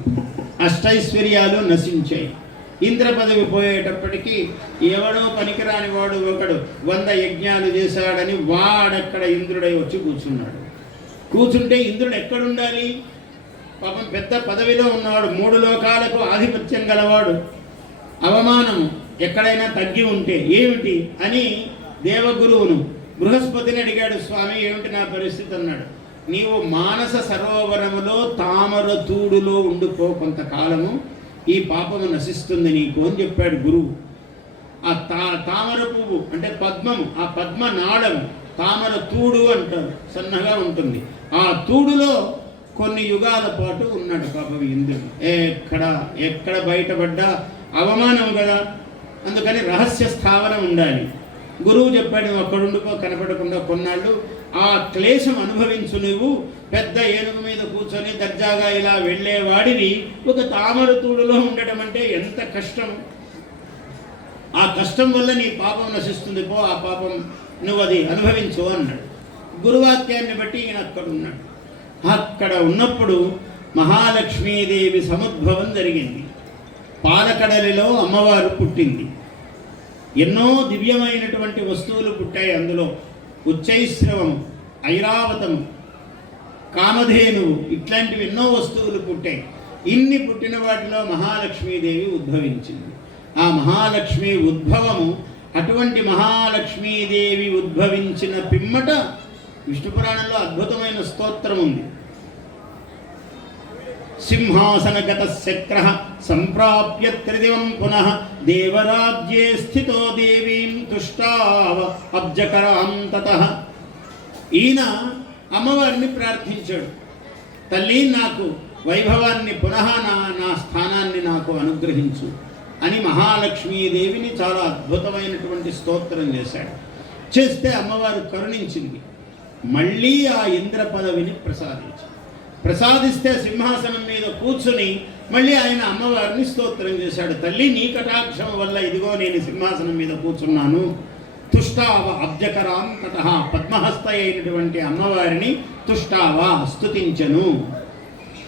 అష్టైశ్వర్యాలు నశించాయి. ఇంద్ర పదవి పోయేటప్పటికీ ఎవడో పనికిరాని వాడు ఒకడు 100 యజ్ఞాలు చేశాడని వాడక్కడ ఇంద్రుడై వచ్చి కూర్చున్నాడు. కూర్చుంటే ఇంద్రుడు ఎక్కడుండాలి? పాపం పెద్ద పదవిలో ఉన్నవాడు, 3 లోకాలకు ఆధిపత్యం గలవాడు. అవమానము ఎక్కడైనా తగ్గి ఉంటే ఏమిటి అని దేవగురువును బృహస్పతిని అడిగాడు. స్వామి ఏమిటి నా పరిస్థితి అన్నాడు. నీవు మానస సరోవరములో తామర తూడులో ఉండిపో కొంతకాలము, ఈ పాపము నశిస్తుంది నీకు అని చెప్పాడు గురువు. ఆ తామర పువ్వు అంటే పద్మము, ఆ పద్మ నాళము తామర తూడు అంటారు, సన్నగా ఉంటుంది. ఆ తూడులో కొన్ని యుగాల పాటు ఉన్నాడు పాపం ఇంద్రుడు. ఎక్కడ బయటపడ్డా అవమానం కదా, అందుకని రహస్య స్థావరం ఉండాలి. గురువు చెప్పాడు అక్కడుండిపో, కనపడకుండా కొన్నాళ్ళు ఆ క్లేశం అనుభవించు. నువ్వు పెద్ద ఏనుగు మీద కూర్చొని దర్జాగా ఇలా వెళ్ళేవాడివి ఒక తామర తూడులో ఉండటం అంటే ఎంత కష్టం. ఆ కష్టం వల్ల నీ పాపం నశిస్తుంది, పో ఆ పాపం నువ్వు అది అనుభవించు అన్నాడు. గురువాక్యాన్ని బట్టి ఈయన అక్కడ ఉన్నాడు. అక్కడ ఉన్నప్పుడు మహాలక్ష్మీదేవి సముద్భవం జరిగింది. పాలకడలిలో అమ్మవారు పుట్టింది. ఎన్నో దివ్యమైనటువంటి వస్తువులు పుట్టాయి. అందులో ఉచ్చైశ్రవము, ఐరావతము, కామధేనువు ఇట్లాంటివి ఎన్నో వస్తువులు పుట్టాయి. ఇన్ని పుట్టిన వాటిలో మహాలక్ష్మీదేవి ఉద్భవించింది. ఆ మహాలక్ష్మి ఉద్భవము, అటువంటి మహాలక్ష్మీదేవి ఉద్భవించిన పిమ్మట విష్ణు పురాణంలో అద్భుతమైన స్తోత్రం ఉంది. సింహాసనగత శక్రః సంప్రాప్య త్రిదివం పునః దేవరాజ్యే స్థితో దేవీం తుష్టావ అబ్జకరాం తతః. ఈయన అమ్మవారిని ప్రార్థించాడు, తల్లి నాకు వైభవాన్ని పునః నా స్థానాన్ని నాకు అనుగ్రహించు అని మహాలక్ష్మీదేవిని చాలా అద్భుతమైనటువంటి స్తోత్రం చేశాడు. చేస్తే అమ్మవారు కరుణించింది, మళ్ళీ ఆ ఇంద్ర పదవిని ప్రసాదిస్తే సింహాసనం మీద కూర్చుని మళ్ళీ ఆయన అమ్మవారిని స్తోత్రం చేశాడు. తల్లి నీ కటాక్షం వల్ల ఇదిగో నేను సింహాసనం మీద కూర్చున్నాను. తుష్టావ అబ్జకరాం తతః, పద్మహస్త అయినటువంటి అమ్మవారిని తుష్టావ స్తుతించను.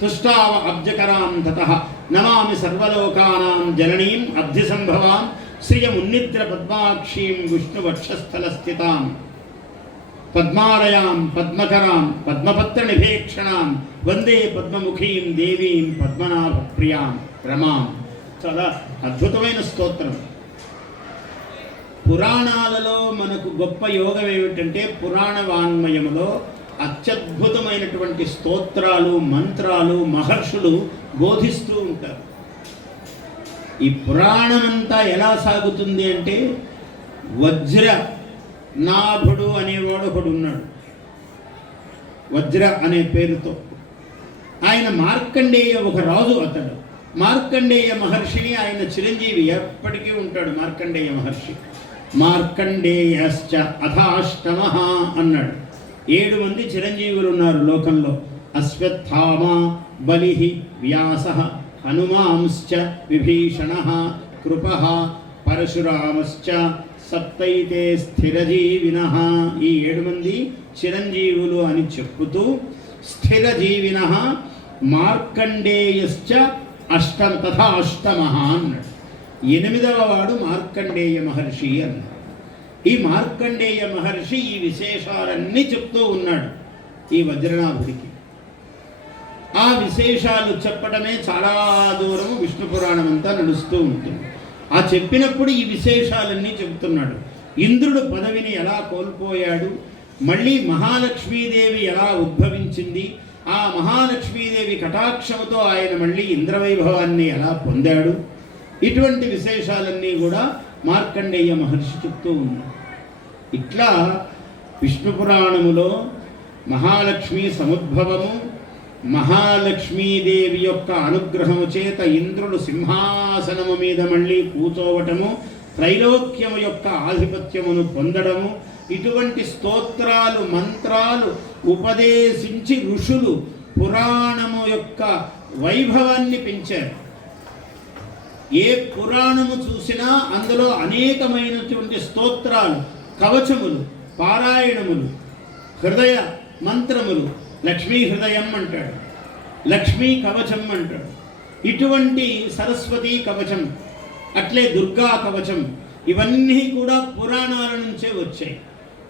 తుష్టావ అబ్జకరాం తతః నమామి సర్వలోకానాం జననీం అబ్ధి సంభవాం శ్రియమున్నిద్ర పద్మాక్షీం విష్ణువక్షస్థల స్థితాం పద్మాలయాం పద్మకరాం పద్మపత్ర నిభేక్షణాం వందే పద్మముఖీం దేవీం పద్మనాభ ప్రియాం రమాం. చాలా అద్భుతమైన స్తోత్రం. పురాణాలలో మనకు గొప్ప యోగం ఏమిటంటే పురాణ వాన్మయములో అత్యద్భుతమైనటువంటి స్తోత్రాలు, మంత్రాలు మహర్షులు బోధిస్తూ ఉంటారు. ఈ పురాణమంతా ఎలా సాగుతుంది అంటే వజ్ర నాభుడు అనేవాడు ఒకడు ఉన్నాడు, వజ్ర అనే పేరుతో. ఆయన మార్కండేయ ఒక రాజు. అతడు మార్కండేయ మహర్షిని ఆయన చిరంజీవి ఎప్పటికీ ఉంటాడు. మార్కండేయ మహర్షి మార్కండేయశ్చ అథాష్టమ అన్నాడు. 7 మంది చిరంజీవులు ఉన్నారు లోకంలో. అశ్వత్థామ, బలి, వ్యాస, హనుమాంశ్చ, విభీషణ, కృప, పరశురామశ్చ, సప్తైతే స్థిరజీవిన. ఈ 7 మంది చిరంజీవులు అని చెప్పుతూ స్థిరజీవిన మార్కండేయశ్చ తథా అష్టమ అన్నాడు. 8వ వాడు మార్కండేయ మహర్షి అన్నాడు. ఈ మార్కండేయ మహర్షి ఈ విశేషాలన్నీ చెప్తూ ఉన్నాడు ఈ వజ్రనాభుడికి. ఆ విశేషాలు చెప్పడమే చాలా దూరం విష్ణు పురాణం అంతా నడుస్తూ ఉంటుంది. ఆ చెప్పినప్పుడు ఈ విశేషాలన్నీ చెబుతున్నాడు. ఇంద్రుడు పదవిని ఎలా కోల్పోయాడు, మళ్ళీ మహాలక్ష్మీదేవి ఎలా ఉద్భవించింది, ఆ మహాలక్ష్మీదేవి కటాక్షముతో ఆయన మళ్ళీ ఇంద్రవైభవాన్ని ఎలా పొందాడు, ఇటువంటి విశేషాలన్నీ కూడా మార్కండేయ మహర్షి చెప్తూ ఉన్నారు. ఇట్లా విష్ణు పురాణములో మహాలక్ష్మి సముద్భవము, మహాలక్ష్మీదేవి యొక్క అనుగ్రహము చేత ఇంద్రుడు సింహాసనము మీద మళ్ళీ కూర్చోవటము, త్రైలోక్యము యొక్క ఆధిపత్యమును పొందడము, ఇటువంటి స్తోత్రాలు మంత్రాలు ఉపదేశించి ఋషులు పురాణము యొక్క వైభవాన్ని పెంచారు. ఏ పురాణము చూసినా అందులో అనేకమైనటువంటి స్తోత్రాలు, కవచములు, పారాయణములు, హృదయ మంత్రములు, లక్ష్మీ హృదయం అంటాడు, లక్ష్మీ కవచం అంటాడు, ఇటువంటి సరస్వతీ కవచం, అట్లే దుర్గా కవచం, ఇవన్నీ కూడా పురాణాల నుంచే వచ్చాయి.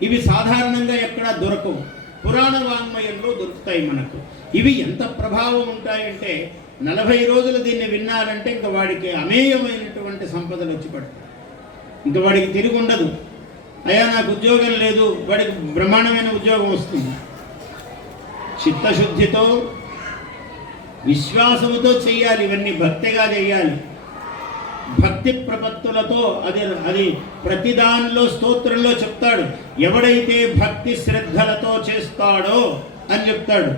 ఇవి సాధారణంగా ఎక్కడా దొరకవు, పురాణ వాంగ్మయంలో దొరుకుతాయి మనకు. ఇవి ఎంత ప్రభావం ఉంటాయంటే 40 రోజులు దీన్ని విన్నారంటే ఇంకా వాడికి అమేయమైనటువంటి సంపదలు వచ్చి పడతాయి. ఇంకా వాడికి తిరిగి ఉండదు. అయ్యా నాకు ఉద్యోగం లేదు, వాడికి బ్రహ్మాండమైన ఉద్యోగం వస్తుంది. చిత్తశుద్ధితో విశ్వాసముతో చెయ్యాలి, ఇవన్నీ భక్తిగా చెయ్యాలి. భక్తి ప్రపత్తులతో అది ప్రతి దానిలో స్తోత్రంలో చెప్తాడు. ఎవడైతే భక్తి శ్రద్ధలతో చేస్తాడో అని చెప్తాడు.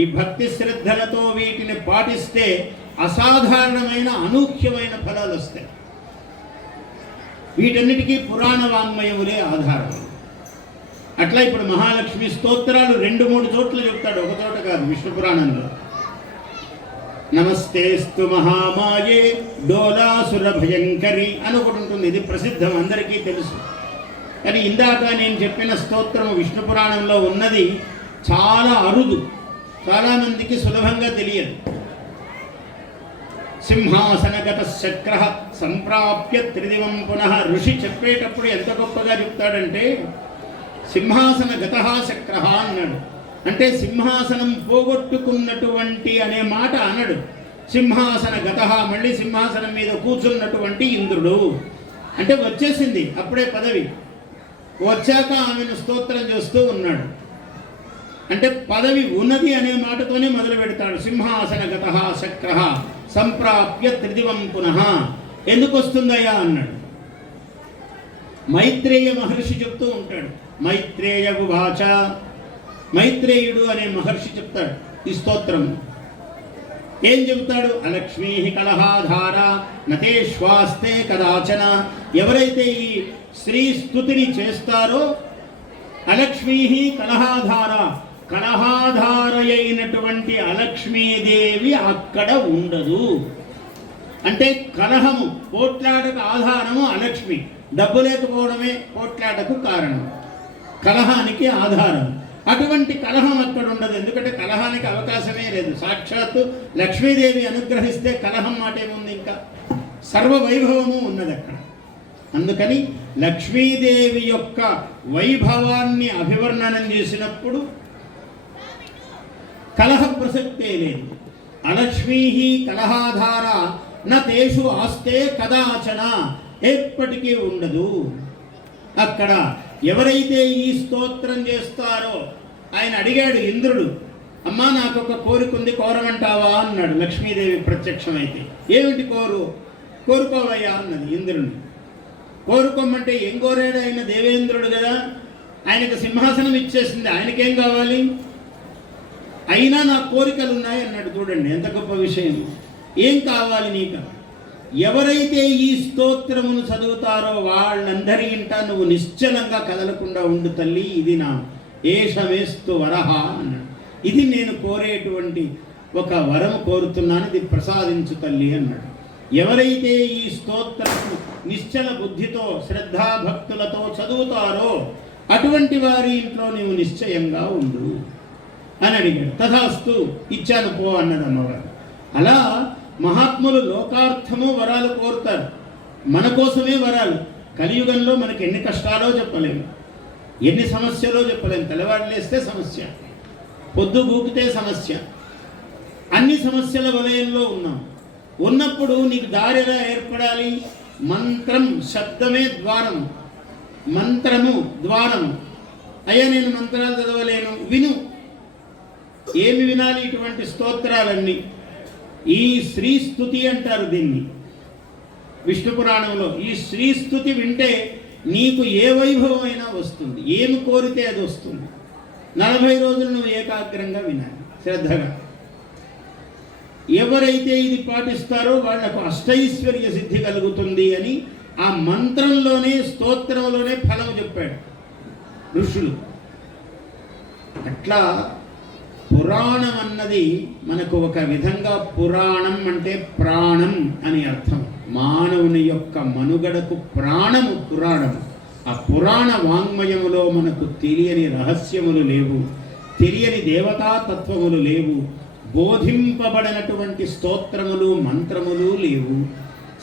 ఈ భక్తి శ్రద్ధలతో వీటిని పాటిస్తే అసాధారణమైన అనూహ్యమైన ఫలాలు వస్తాయి. వీటన్నిటికీ పురాణ వాంగ్మయములే ఆధారం. అట్లా ఇప్పుడు మహాలక్ష్మి స్తోత్రాలు 2-3 చోట్ల చెప్తాడు, ఒక చోట కాదు. విష్ణు పురాణంలో నమస్తేస్తు మహామాయే డోలాసుర భయంకరి అని ఒకటి ఉంటుంది. ఇది ప్రసిద్ధం, అందరికీ తెలుసు. కానీ ఇందాక నేను చెప్పిన స్తోత్రము విష్ణు పురాణంలో ఉన్నది చాలా అరుదు, చాలామందికి సులభంగా తెలియదు. సింహాసనగత శక్ర సంప్రాప్య త్రిదివం పునః. ఋషి చెప్పేటప్పుడు ఎంత గొప్పగా చెప్తాడంటే సింహాసనగత శక్ర అన్నాడు. అంటే సింహాసనం పోగొట్టుకున్నటువంటి అనే మాట అనడు. సింహాసనగత, మళ్ళీ సింహాసనం మీద కూర్చున్నటువంటి ఇంద్రుడు అంటే వచ్చేసింది అప్పుడే పదవి. వచ్చాక ఆమెను స్తోత్రం చేస్తూ ఉన్నాడు. అంటే పదవి ఉన్నది అనే మాటతోనే మొదలు పెడతాడు. సింహాసనగత శక్ర సంప్రాప్య త్రిదివం పునః. ఎందుకు వస్తుందయ్యా అన్నాడు. మైత్రేయ మహర్షి చెప్తూ ఉంటాడు. మైత్రేయ ఉవాచ, మైత్రేయుడు అనే మహర్షి చెప్తాడు ఈ స్తోత్రం. ఏం చెబుతాడు? అలక్ష్మీ కలహాధార నతే శ్వాస్తే కదాచన. ఎవరైతే ఈ శ్రీ స్తుతిని చేస్తారో అలక్ష్మీ కలహాధార, కలహాధార అయినటువంటి అలక్ష్మీదేవి అక్కడ ఉండదు. అంటే కలహము, పోట్లాటకు ఆధారము అలక్ష్మి. డబ్బు లేకపోవడమే పోట్లాటకు కారణం, కలహానికి ఆధారం. అటువంటి కలహం అక్కడ ఉండదు, ఎందుకంటే కలహానికి అవకాశమే లేదు. సాక్షాత్తు లక్ష్మీదేవి అనుగ్రహిస్తే కలహం మాట ఏముంది? ఇంకా సర్వ వైభవము ఉన్నది అక్కడ. అందుకని లక్ష్మీదేవి యొక్క వైభవాన్ని అభివర్ణనం చేసినప్పుడు కలహ ప్రసక్తే లేదు. అలక్ష్మీ కలహాధార న తేషు ఆస్తే కదాచన, ఎప్పటికీ ఉండదు. అక్కడ ఎవరైతే ఈ స్తోత్రం చేస్తారో, ఆయన అడిగాడు ఇంద్రుడు, అమ్మా నాకొక కోరిక ఉంది, కోరమంటావా అన్నాడు. లక్ష్మీదేవి ప్రత్యక్షమైతే ఏమిటి కోరుకోవయ్యా అన్నది ఇంద్రుని. కోరుకోమంటే ఏం కోరాడు? ఆయన దేవేంద్రుడు కదా, ఆయనకు సింహాసనం ఇచ్చేసింది, ఆయనకేం కావాలి? అయినా నా కోరికలు ఉన్నాయి అన్నాడు. చూడండి ఎంత గొప్ప విషయం. ఏం కావాలి నీకు? ఎవరైతే ఈ స్తోత్రమును చదువుతారో వాళ్ళందరి ఇంట నువ్వు నిశ్చలంగా కదలకుండా ఉండు తల్లి, ఇది నా ఏషమేస్తు వరహ అన్నాడు. ఇది నేను కోరేటువంటి ఒక వరం కోరుతున్నాను, ఇది ప్రసాదించు తల్లి అన్నాడు. ఎవరైతే ఈ స్తోత్రము నిశ్చల బుద్ధితో శ్రద్ధాభక్తులతో చదువుతారో అటువంటి వారి ఇంట్లో నీవు నిశ్చయంగా ఉండు అని అడిగాడు. తథాస్తు, ఇచ్చాను పో అన్నది అమ్మవారు. అలా మహాత్ములు లోకార్థము వరాలు కోరుతారు, మన కోసమే వరాలు. కలియుగంలో మనకి ఎన్ని కష్టాలో చెప్పలేము, ఎన్ని సమస్యలో చెప్పలేము. తెల్లవారు లేస్తే సమస్య, పొద్దు గూకితే సమస్య, అన్ని సమస్యల వలయంలో ఉన్నాం. ఉన్నప్పుడు నీకు దారి ఎలా ఏర్పడాలి? మంత్రం, శబ్దమే ద్వారం, మంత్రము ద్వారం. అయ్యా నేను మంత్రాలు చదవలేను, విను. ఏమి వినాలి? ఇటువంటి స్తోత్రాలన్నీ. ఈ శ్రీస్తుతి అంటారు దీన్ని విష్ణు పురాణంలో. ఈ శ్రీస్తుతి వింటే నీకు ఏ వైభవం అయినా వస్తుంది, ఏమి కోరితే అది వస్తుంది. 40 రోజులు నువ్వు ఏకాగ్రంగా వినాలి, శ్రద్ధగా. ఎవరైతే ఇది పాటిస్తారో వాళ్లకు అష్టైశ్వర్య సిద్ధి కలుగుతుంది అని ఆ మంత్రంలోనే, స్తోత్రంలోనే ఫలం చెప్పాడు ఋషులు. అట్లా పురాణం అన్నది మనకు ఒక విధంగా, పురాణం అంటే ప్రాణం అని అర్థం. మానవుని యొక్క మనుగడకు ప్రాణము పురాణము. ఆ పురాణ వాంగ్మయములో మనకు తెలియని రహస్యములు లేవు, తెలియని దేవతా తత్వములు లేవు, బోధింపబడినటువంటి స్తోత్రములు మంత్రములు లేవు.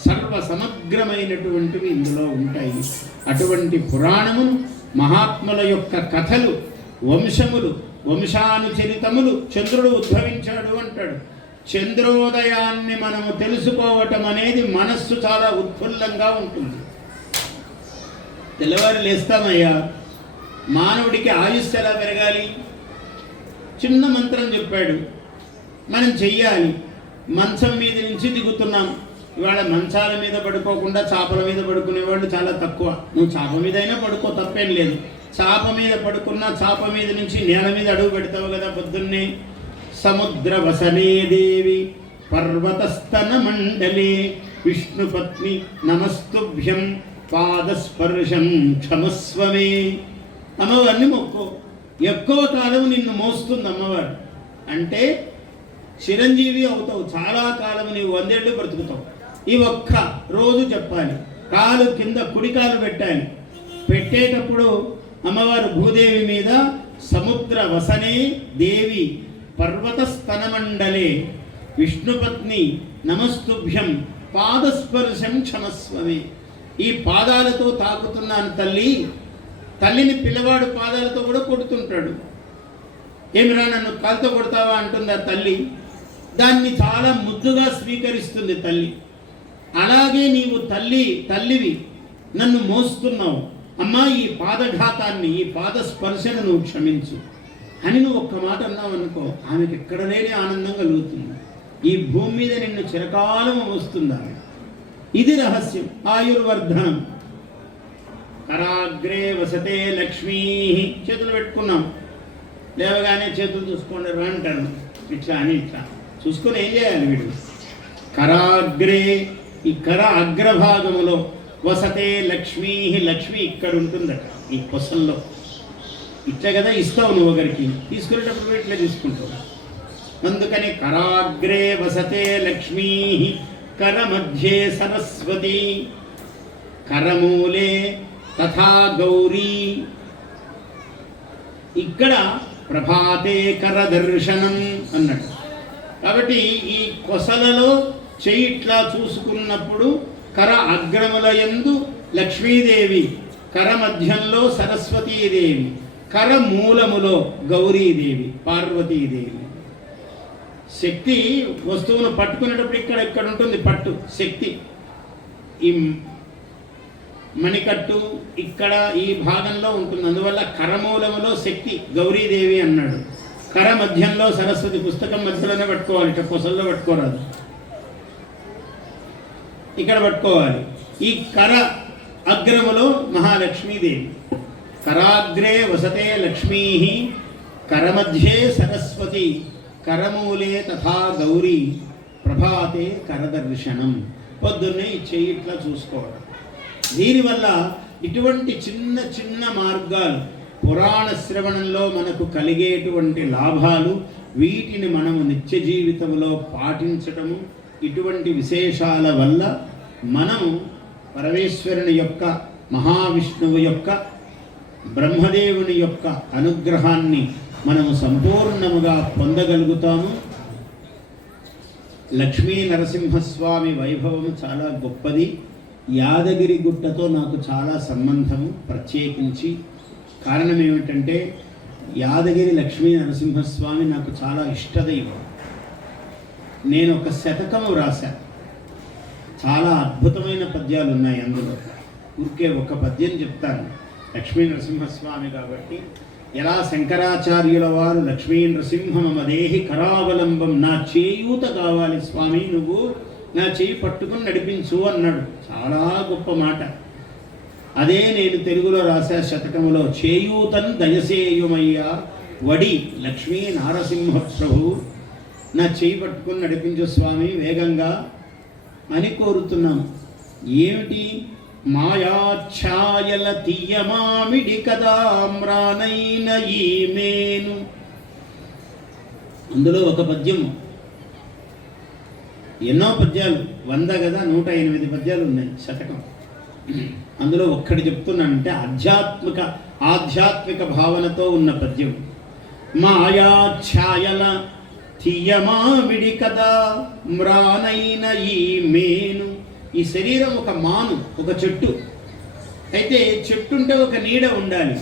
సర్వ సమగ్రమైనటువంటివి ఇందులో ఉంటాయి. అటువంటి పురాణమును, మహాత్ముల యొక్క కథలు, వంశములు, వంశానుచరితములు. చంద్రుడు ఉద్భవించాడు అంటాడు. చంద్రోదయాన్ని మనము తెలుసుకోవటం అనేది మనస్సు చాలా ఉత్ఫుల్లంగా ఉంటుంది. తెల్లవారు లేస్తామయ్యా, మానవుడికి ఆయుస్సు ఎలా పెరగాలి? చిన్న మంత్రం చెప్పాడు, మనం చెయ్యాలి. మంచం మీద నుంచి దిగుతున్నాం. ఇవాళ మంచాల మీద పడుకోకుండా చాపల మీద పడుకునేవాళ్ళు చాలా తక్కువ. నువ్వు చాప మీద అయినా పడుకో, తప్పేం లేదు. చాప మీద పడుకున్నా చాప మీద నుంచి నేల మీద అడుగు పెడతావు కదా పొద్దున్నే. సముద్ర వసనే దేవి పర్వతస్తన మండలే విష్ణుపత్ని నమస్తుభ్యం పాదస్పర్శం క్షమస్వమే. అమ్మవారిని మొక్కో. ఎక్కువ కాలం నిన్ను మోస్తుంది అమ్మవారు అంటే చిరంజీవి అవుతావు. చాలా కాలం నీవు 100 ఏళ్ళు బ్రతుకుతావు. ఈ ఒక్క రోజు చెప్పాలి. కాలు కింద కుడి కాలు పెట్టాలి. పెట్టేటప్పుడు అమ్మవారు భూదేవి మీద సముద్ర వసనే దేవి పర్వత స్తనమండలే విష్ణుపత్ని నమస్తుభ్యం పాదస్పర్శం క్షమస్వమే. ఈ పాదాలతో తాకుతున్నాను తల్లి. తల్లిని పిల్లవాడు పాదాలతో కూడా కొడుతుంటాడు. ఏమిరా నన్ను కాలుతో కొడతావా అంటుంది ఆ తల్లి. దాన్ని చాలా ముద్దుగా స్వీకరిస్తుంది తల్లి. అలాగే నీవు తల్లివి, నన్ను మోస్తున్నావు అమ్మా, ఈ పాదఘాతాన్ని, ఈ పాద స్పర్శను నువ్వు క్షమించు అని నువ్వు ఒక్క మాట అన్నావు అనుకో, ఆమెకి ఎక్కడ లేని ఆనందం కలుగుతుంది. ఈ భూమి మీద నిన్ను చిరకాలం వస్తుంది ఆమె. ఇది రహస్యం. ఆయుర్వర్ధనం. కరాగ్రే వసతే లక్ష్మీ. చేతులు పెట్టుకున్నాం, లేవగానే చేతులు చూసుకోండి అంటారు. ఇట్లా అని ఇట్లా చూసుకొని ఏం చేయాలి వీడు? కరాగ్రే, ఈ కర అగ్రభాగములో, వసతే లక్ష్మీ. లక్ష్మి ఇక్కడ ఉంటుందట ఈ కొసల్లో. ఇట్లా కదా ఇస్తావు నువ్వు ఒకరికి, తీసుకునేటప్పుడు ఇట్లా తీసుకుంటావు. అందుకని కరాగ్రే వసతే లక్ష్మీ కర మధ్యే సరస్వతి కరమూలే తథా గౌరీ. ఇక్కడ ప్రభాతే కర దర్శనం అన్నట్టు. కాబట్టి ఈ కొసలలో చెయ్యి ఇట్లా చూసుకున్నప్పుడు కర అగ్రముల యందు లక్ష్మీదేవి, కర మధ్యంలో సరస్వతీదేవి, కర మూలములో గౌరీదేవి, పార్వతీదేవి. శక్తి వస్తువును పట్టుకునేటప్పుడు ఇక్కడ ఉంటుంది పట్టు శక్తి. ఈ మణికట్టు ఇక్కడ ఈ భాగంలో ఉంటుంది. అందువల్ల కరమూలములో శక్తి గౌరీదేవి అన్నాడు. కర మధ్యంలో సరస్వతి. పుస్తకం మధ్యలోనే పట్టుకోవాలి, ఇట్లా కొసల్లో పట్టుకోరాదు, ఇక్కడ పట్టుకోవాలి. ఈ కర అగ్రములో మహాలక్ష్మీదేవి. కరాగ్రే వసతే లక్ష్మీ కరమధ్యే సరస్వతి కరమూలే తథా గౌరీ ప్రభాతే కరదర్శనం. పొద్దున్నే ఈ చెయ్యి ఇట్లా చూసుకోవడం. దీనివల్ల ఇటువంటి చిన్న చిన్న మార్గాలు, పురాణ శ్రవణంలో మనకు కలిగేటువంటి లాభాలు, వీటిని మనము నిత్య జీవితంలో పాటించటము, ఇటువంటి విశేషాల వల్ల మనము పరమేశ్వరుని యొక్క, మహావిష్ణువు యొక్క, బ్రహ్మదేవుని యొక్క అనుగ్రహాన్ని మనము సంపూర్ణముగా పొందగలుగుతాము. లక్ష్మీ నరసింహస్వామి వైభవం చాలా గొప్పది. యాదగిరి గుట్టతో నాకు చాలా సంబంధము, ప్రత్యేకించి. కారణం ఏమిటంటే యాదగిరి లక్ష్మీ నరసింహస్వామి నాకు చాలా ఇష్టదైవం. నేను ఒక శతకము రాశాను. చాలా అద్భుతమైన పద్యాలు ఉన్నాయి అందులో. ఊరికే ఒక పద్యం చెప్తాను. లక్ష్మీ నరసింహస్వామి కాబట్టి ఎలా శంకరాచార్యుల వారు లక్ష్మీ నృసింహ మమ దేహి కరావలంబం, నా చేయూత కావాలి స్వామి, నువ్వు నా చేయి పట్టుకుని నడిపించు అన్నాడు. చాలా గొప్ప మాట. అదే నేను తెలుగులో రాసా శతకములో, చేయూతన్ దయసేయుమయ్యా వడి లక్ష్మీ నారసింహ ప్రభు, నా చేయి పట్టుకుని నడిపించు స్వామి వేగంగా అని కోరుతున్నాం. ఏమిటి? మాయాఛాయల తీయమామిడి కదా మ్రానైన ఈమేను. అందులో ఒక పద్యము, ఎన్నో పద్యాలు 100 కదా, 108 పద్యాలు ఉన్నాయి శతకం. అందులో ఒక్కటి చెప్తున్నానంటే ఆధ్యాత్మిక భావనతో ఉన్న పద్యం. మాయాఛాయల తీయమామిడి కదా మ్రానైన ఈ మేను. ఈ శరీరం ఒక మాను, ఒక చెట్టు. అయితే చెట్టు ఉంటే ఒక నీడ ఉండాలి.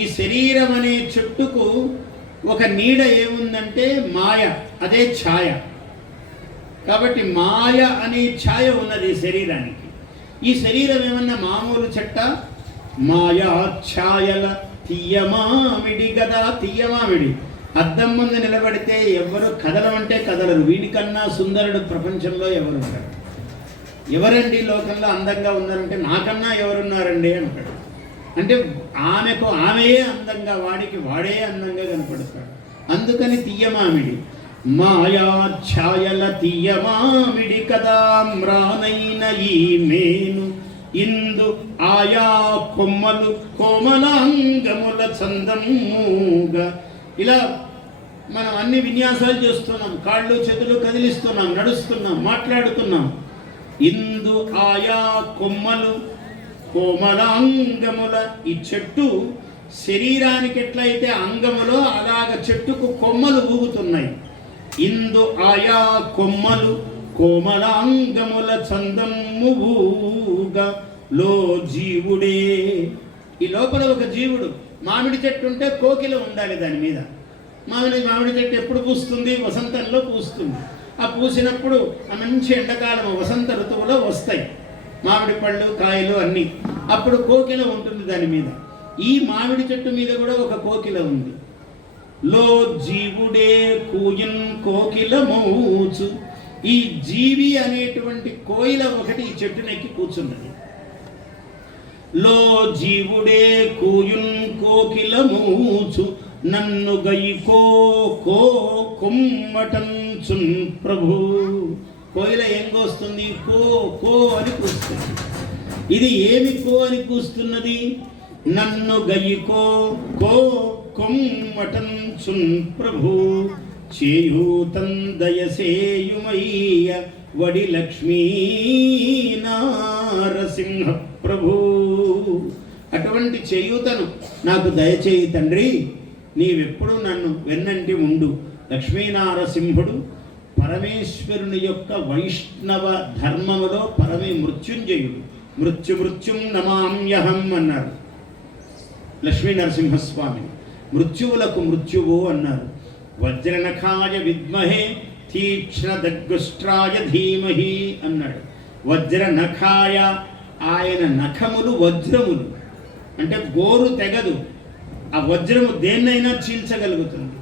ఈ శరీరం అనే చెట్టుకు ఒక నీడ ఏముందంటే మాయ, అదే ఛాయ. కాబట్టి మాయ అనే ఛాయ ఉన్నది ఈ శరీరానికి. ఈ శరీరం ఏమన్నా మామూలు చెట్ట? మాయా ఛాయల తీయమామిడి కదా. తీయమామిడి అద్దం ముందు నిలబడితే ఎవరు కదలమంటే కదలరు. వీడికన్నా సుందరుడు ప్రపంచంలో ఎవరు ఉంటారు? ఎవరండి లోకంలో అందంగా ఉన్నారంటే నాకన్నా ఎవరున్నారండి అంటాడు. అంటే ఆమెకు ఆమెయే అందంగా, వాడికి వాడే అందంగా కనపడతాడు. అందుకని తీయమామిడి. మాయా ఛాయల తీయమామిడి కదా మ్రానైన ఈ మేను, ఇందు ఆయా కొమ్మలు కోమలాంగముల చందముగా. ఇలా మనం అన్ని విన్యాసాలు చేస్తున్నాం, కాళ్ళు చేతులు కదిలిస్తున్నాం, నడుస్తున్నాం, మాట్లాడుతున్నాం. ఇందు ఆయా కొమ్మలు కోమలాంగముల. ఈ చెట్టు శరీరానికి ఎట్లయితే అంగములో అలాగ చెట్టుకు కొమ్మలు ఊగుతున్నాయి. ఇందు ఆయా కొమ్మలు కోమలాంగముల చందము ఊగా లో జీవుడే. ఈ లోపల ఒక జీవుడు. మామిడి చెట్టు ఉంటే కోకిల ఉండాలి దాని మీద. మామిడి చెట్టు ఎప్పుడు పూస్తుంది? వసంతంలో పూస్తుంది. ఆ పూసినప్పుడు ఆ మంచి ఎండాకాలం వసంత ఋతువులో వస్తాయి మామిడి పళ్ళు, కాయలు అన్నీ. అప్పుడు కోకిల ఉంటుంది దాని మీద. ఈ మామిడి చెట్టు మీద కూడా ఒక కోకిల ఉంది. లో జీవుడే కూయన్ కోకిల మోచు. ఈ జీవి అనేటువంటి కోయిల ఒకటి ఈ చెట్టునెక్కి కూర్చున్నది. లో జీవుడే కూయున్ కోకిల మూచు నన్ను గైకో కో కొమ్మటంచున్ ప్రభు. కోయిల ఏం కోస్తుంది? కో కో అని కూస్తుంది. ఇది ఏమి కో అని కూస్తున్నది? నన్ను గైకో కో కొమ్మటంచున్ ప్రభు. చేయూతం దయసేయుమయ్య వడి లక్ష్మీ నారసింహ ప్రభు. అటువంటి చేయూతను నాకు దయచేయి తండ్రి, నీవెప్పుడు నన్ను వెన్నంటి ఉండు. లక్ష్మీనారసింహుడు పరమేశ్వరుని యొక్క వైష్ణవ ధర్మములో మృత్యుంజయుడు. మృత్యుం నమామ్యహం అన్నారు లక్ష్మీ నరసింహస్వామిని. మృత్యువులకు మృత్యువు అన్నారు. వజ్రనఖాయ విద్మహే తీక్ష్ణ దగ్గుష్ట్రాయ ధీమహి అన్నాడు. వజ్రనఖాయ, ఆయన నఖములు వజ్రములు, అంటే గోరు తెగదు. ఆ వజ్రము దేన్నైనా చీల్చగలుగుతుంది.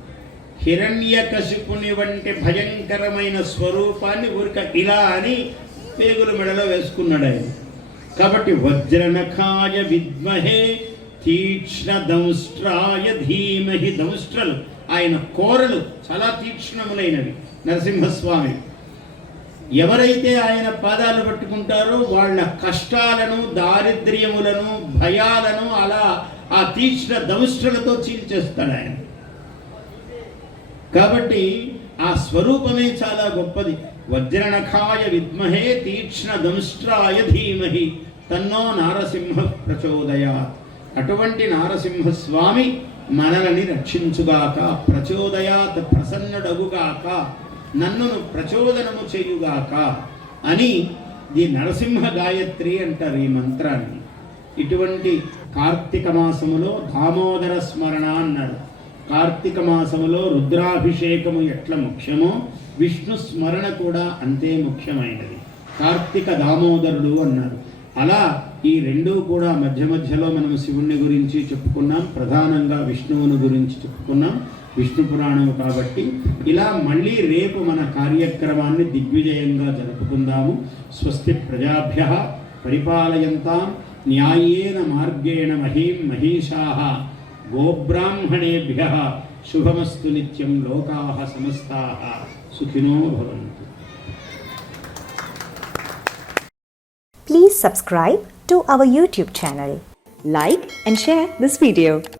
హిరణ్యకశిపుని వంటి భయంకరమైన స్వరూపాన్ని ఊరిక ఇలా అని పేగుల మెడలో వేసుకున్నాడు ఆయన. కాబట్టి వజ్రనఖాయ విద్మహే తీక్ష్ణ దంష్ట్రాయ ధీమహి. దంష్ట్రలు ఆయన కోరలు చాలా తీక్ష్ణములైనవి నరసింహస్వామి. ఎవరైతే ఆయన పాదాలు పట్టుకుంటారో వాళ్ళ కష్టాలను, దారిద్ర్యములను, భయాలను అలా ఆ తీక్ష్ణ దంష్ట్రలతో చీల్చేస్తాడు ఆయన. కాబట్టి ఆ స్వరూపమే చాలా గొప్పది. వజ్రనఖాయ విద్మహే తీక్ష్ణ దంష్ట్రాయ ధీమహి తన్నో నారసింహ ప్రచోదయాత్. అటువంటి నారసింహస్వామి మనలని రక్షించుగాక, ప్రచోదయాత్ ప్రసన్నుడగుగాక, నన్నును ప్రచోదనము చేయుగాక అని ఈ నరసింహ గాయత్రి అంటారు ఈ మంత్రాన్ని. ఇటువంటి కార్తీక మాసములో దామోదర స్మరణ అన్నారు. కార్తీక మాసములో రుద్రాభిషేకము ఎట్లా ముఖ్యమో విష్ణు స్మరణ కూడా అంతే ముఖ్యమైనది. కార్తీక దామోదరుడు అన్నారు. అలా ఈ రెండూ కూడా మధ్య మధ్యలో మనం శివుణ్ణి గురించి చెప్పుకున్నాం, ప్రధానంగా విష్ణువుని గురించి చెప్పుకున్నాం, విష్ణు పురాణం కాబట్టి. ఇలా మళ్ళీ రేపు మన కార్యక్రమాన్ని దిగ్విజయంగా జరుపుకుందాము. స్వస్తి ప్రజాభ్యః పరిపాలయంతాం న్యాయేన మార్గేణ మహీం మహీషాః గోబ్రాహ్మణేభ్యః శుభమస్తు నిత్యం. లోకాః సమస్తాః సుఖినో భవంతు. Please subscribe to our YouTube channel. Like and share this video.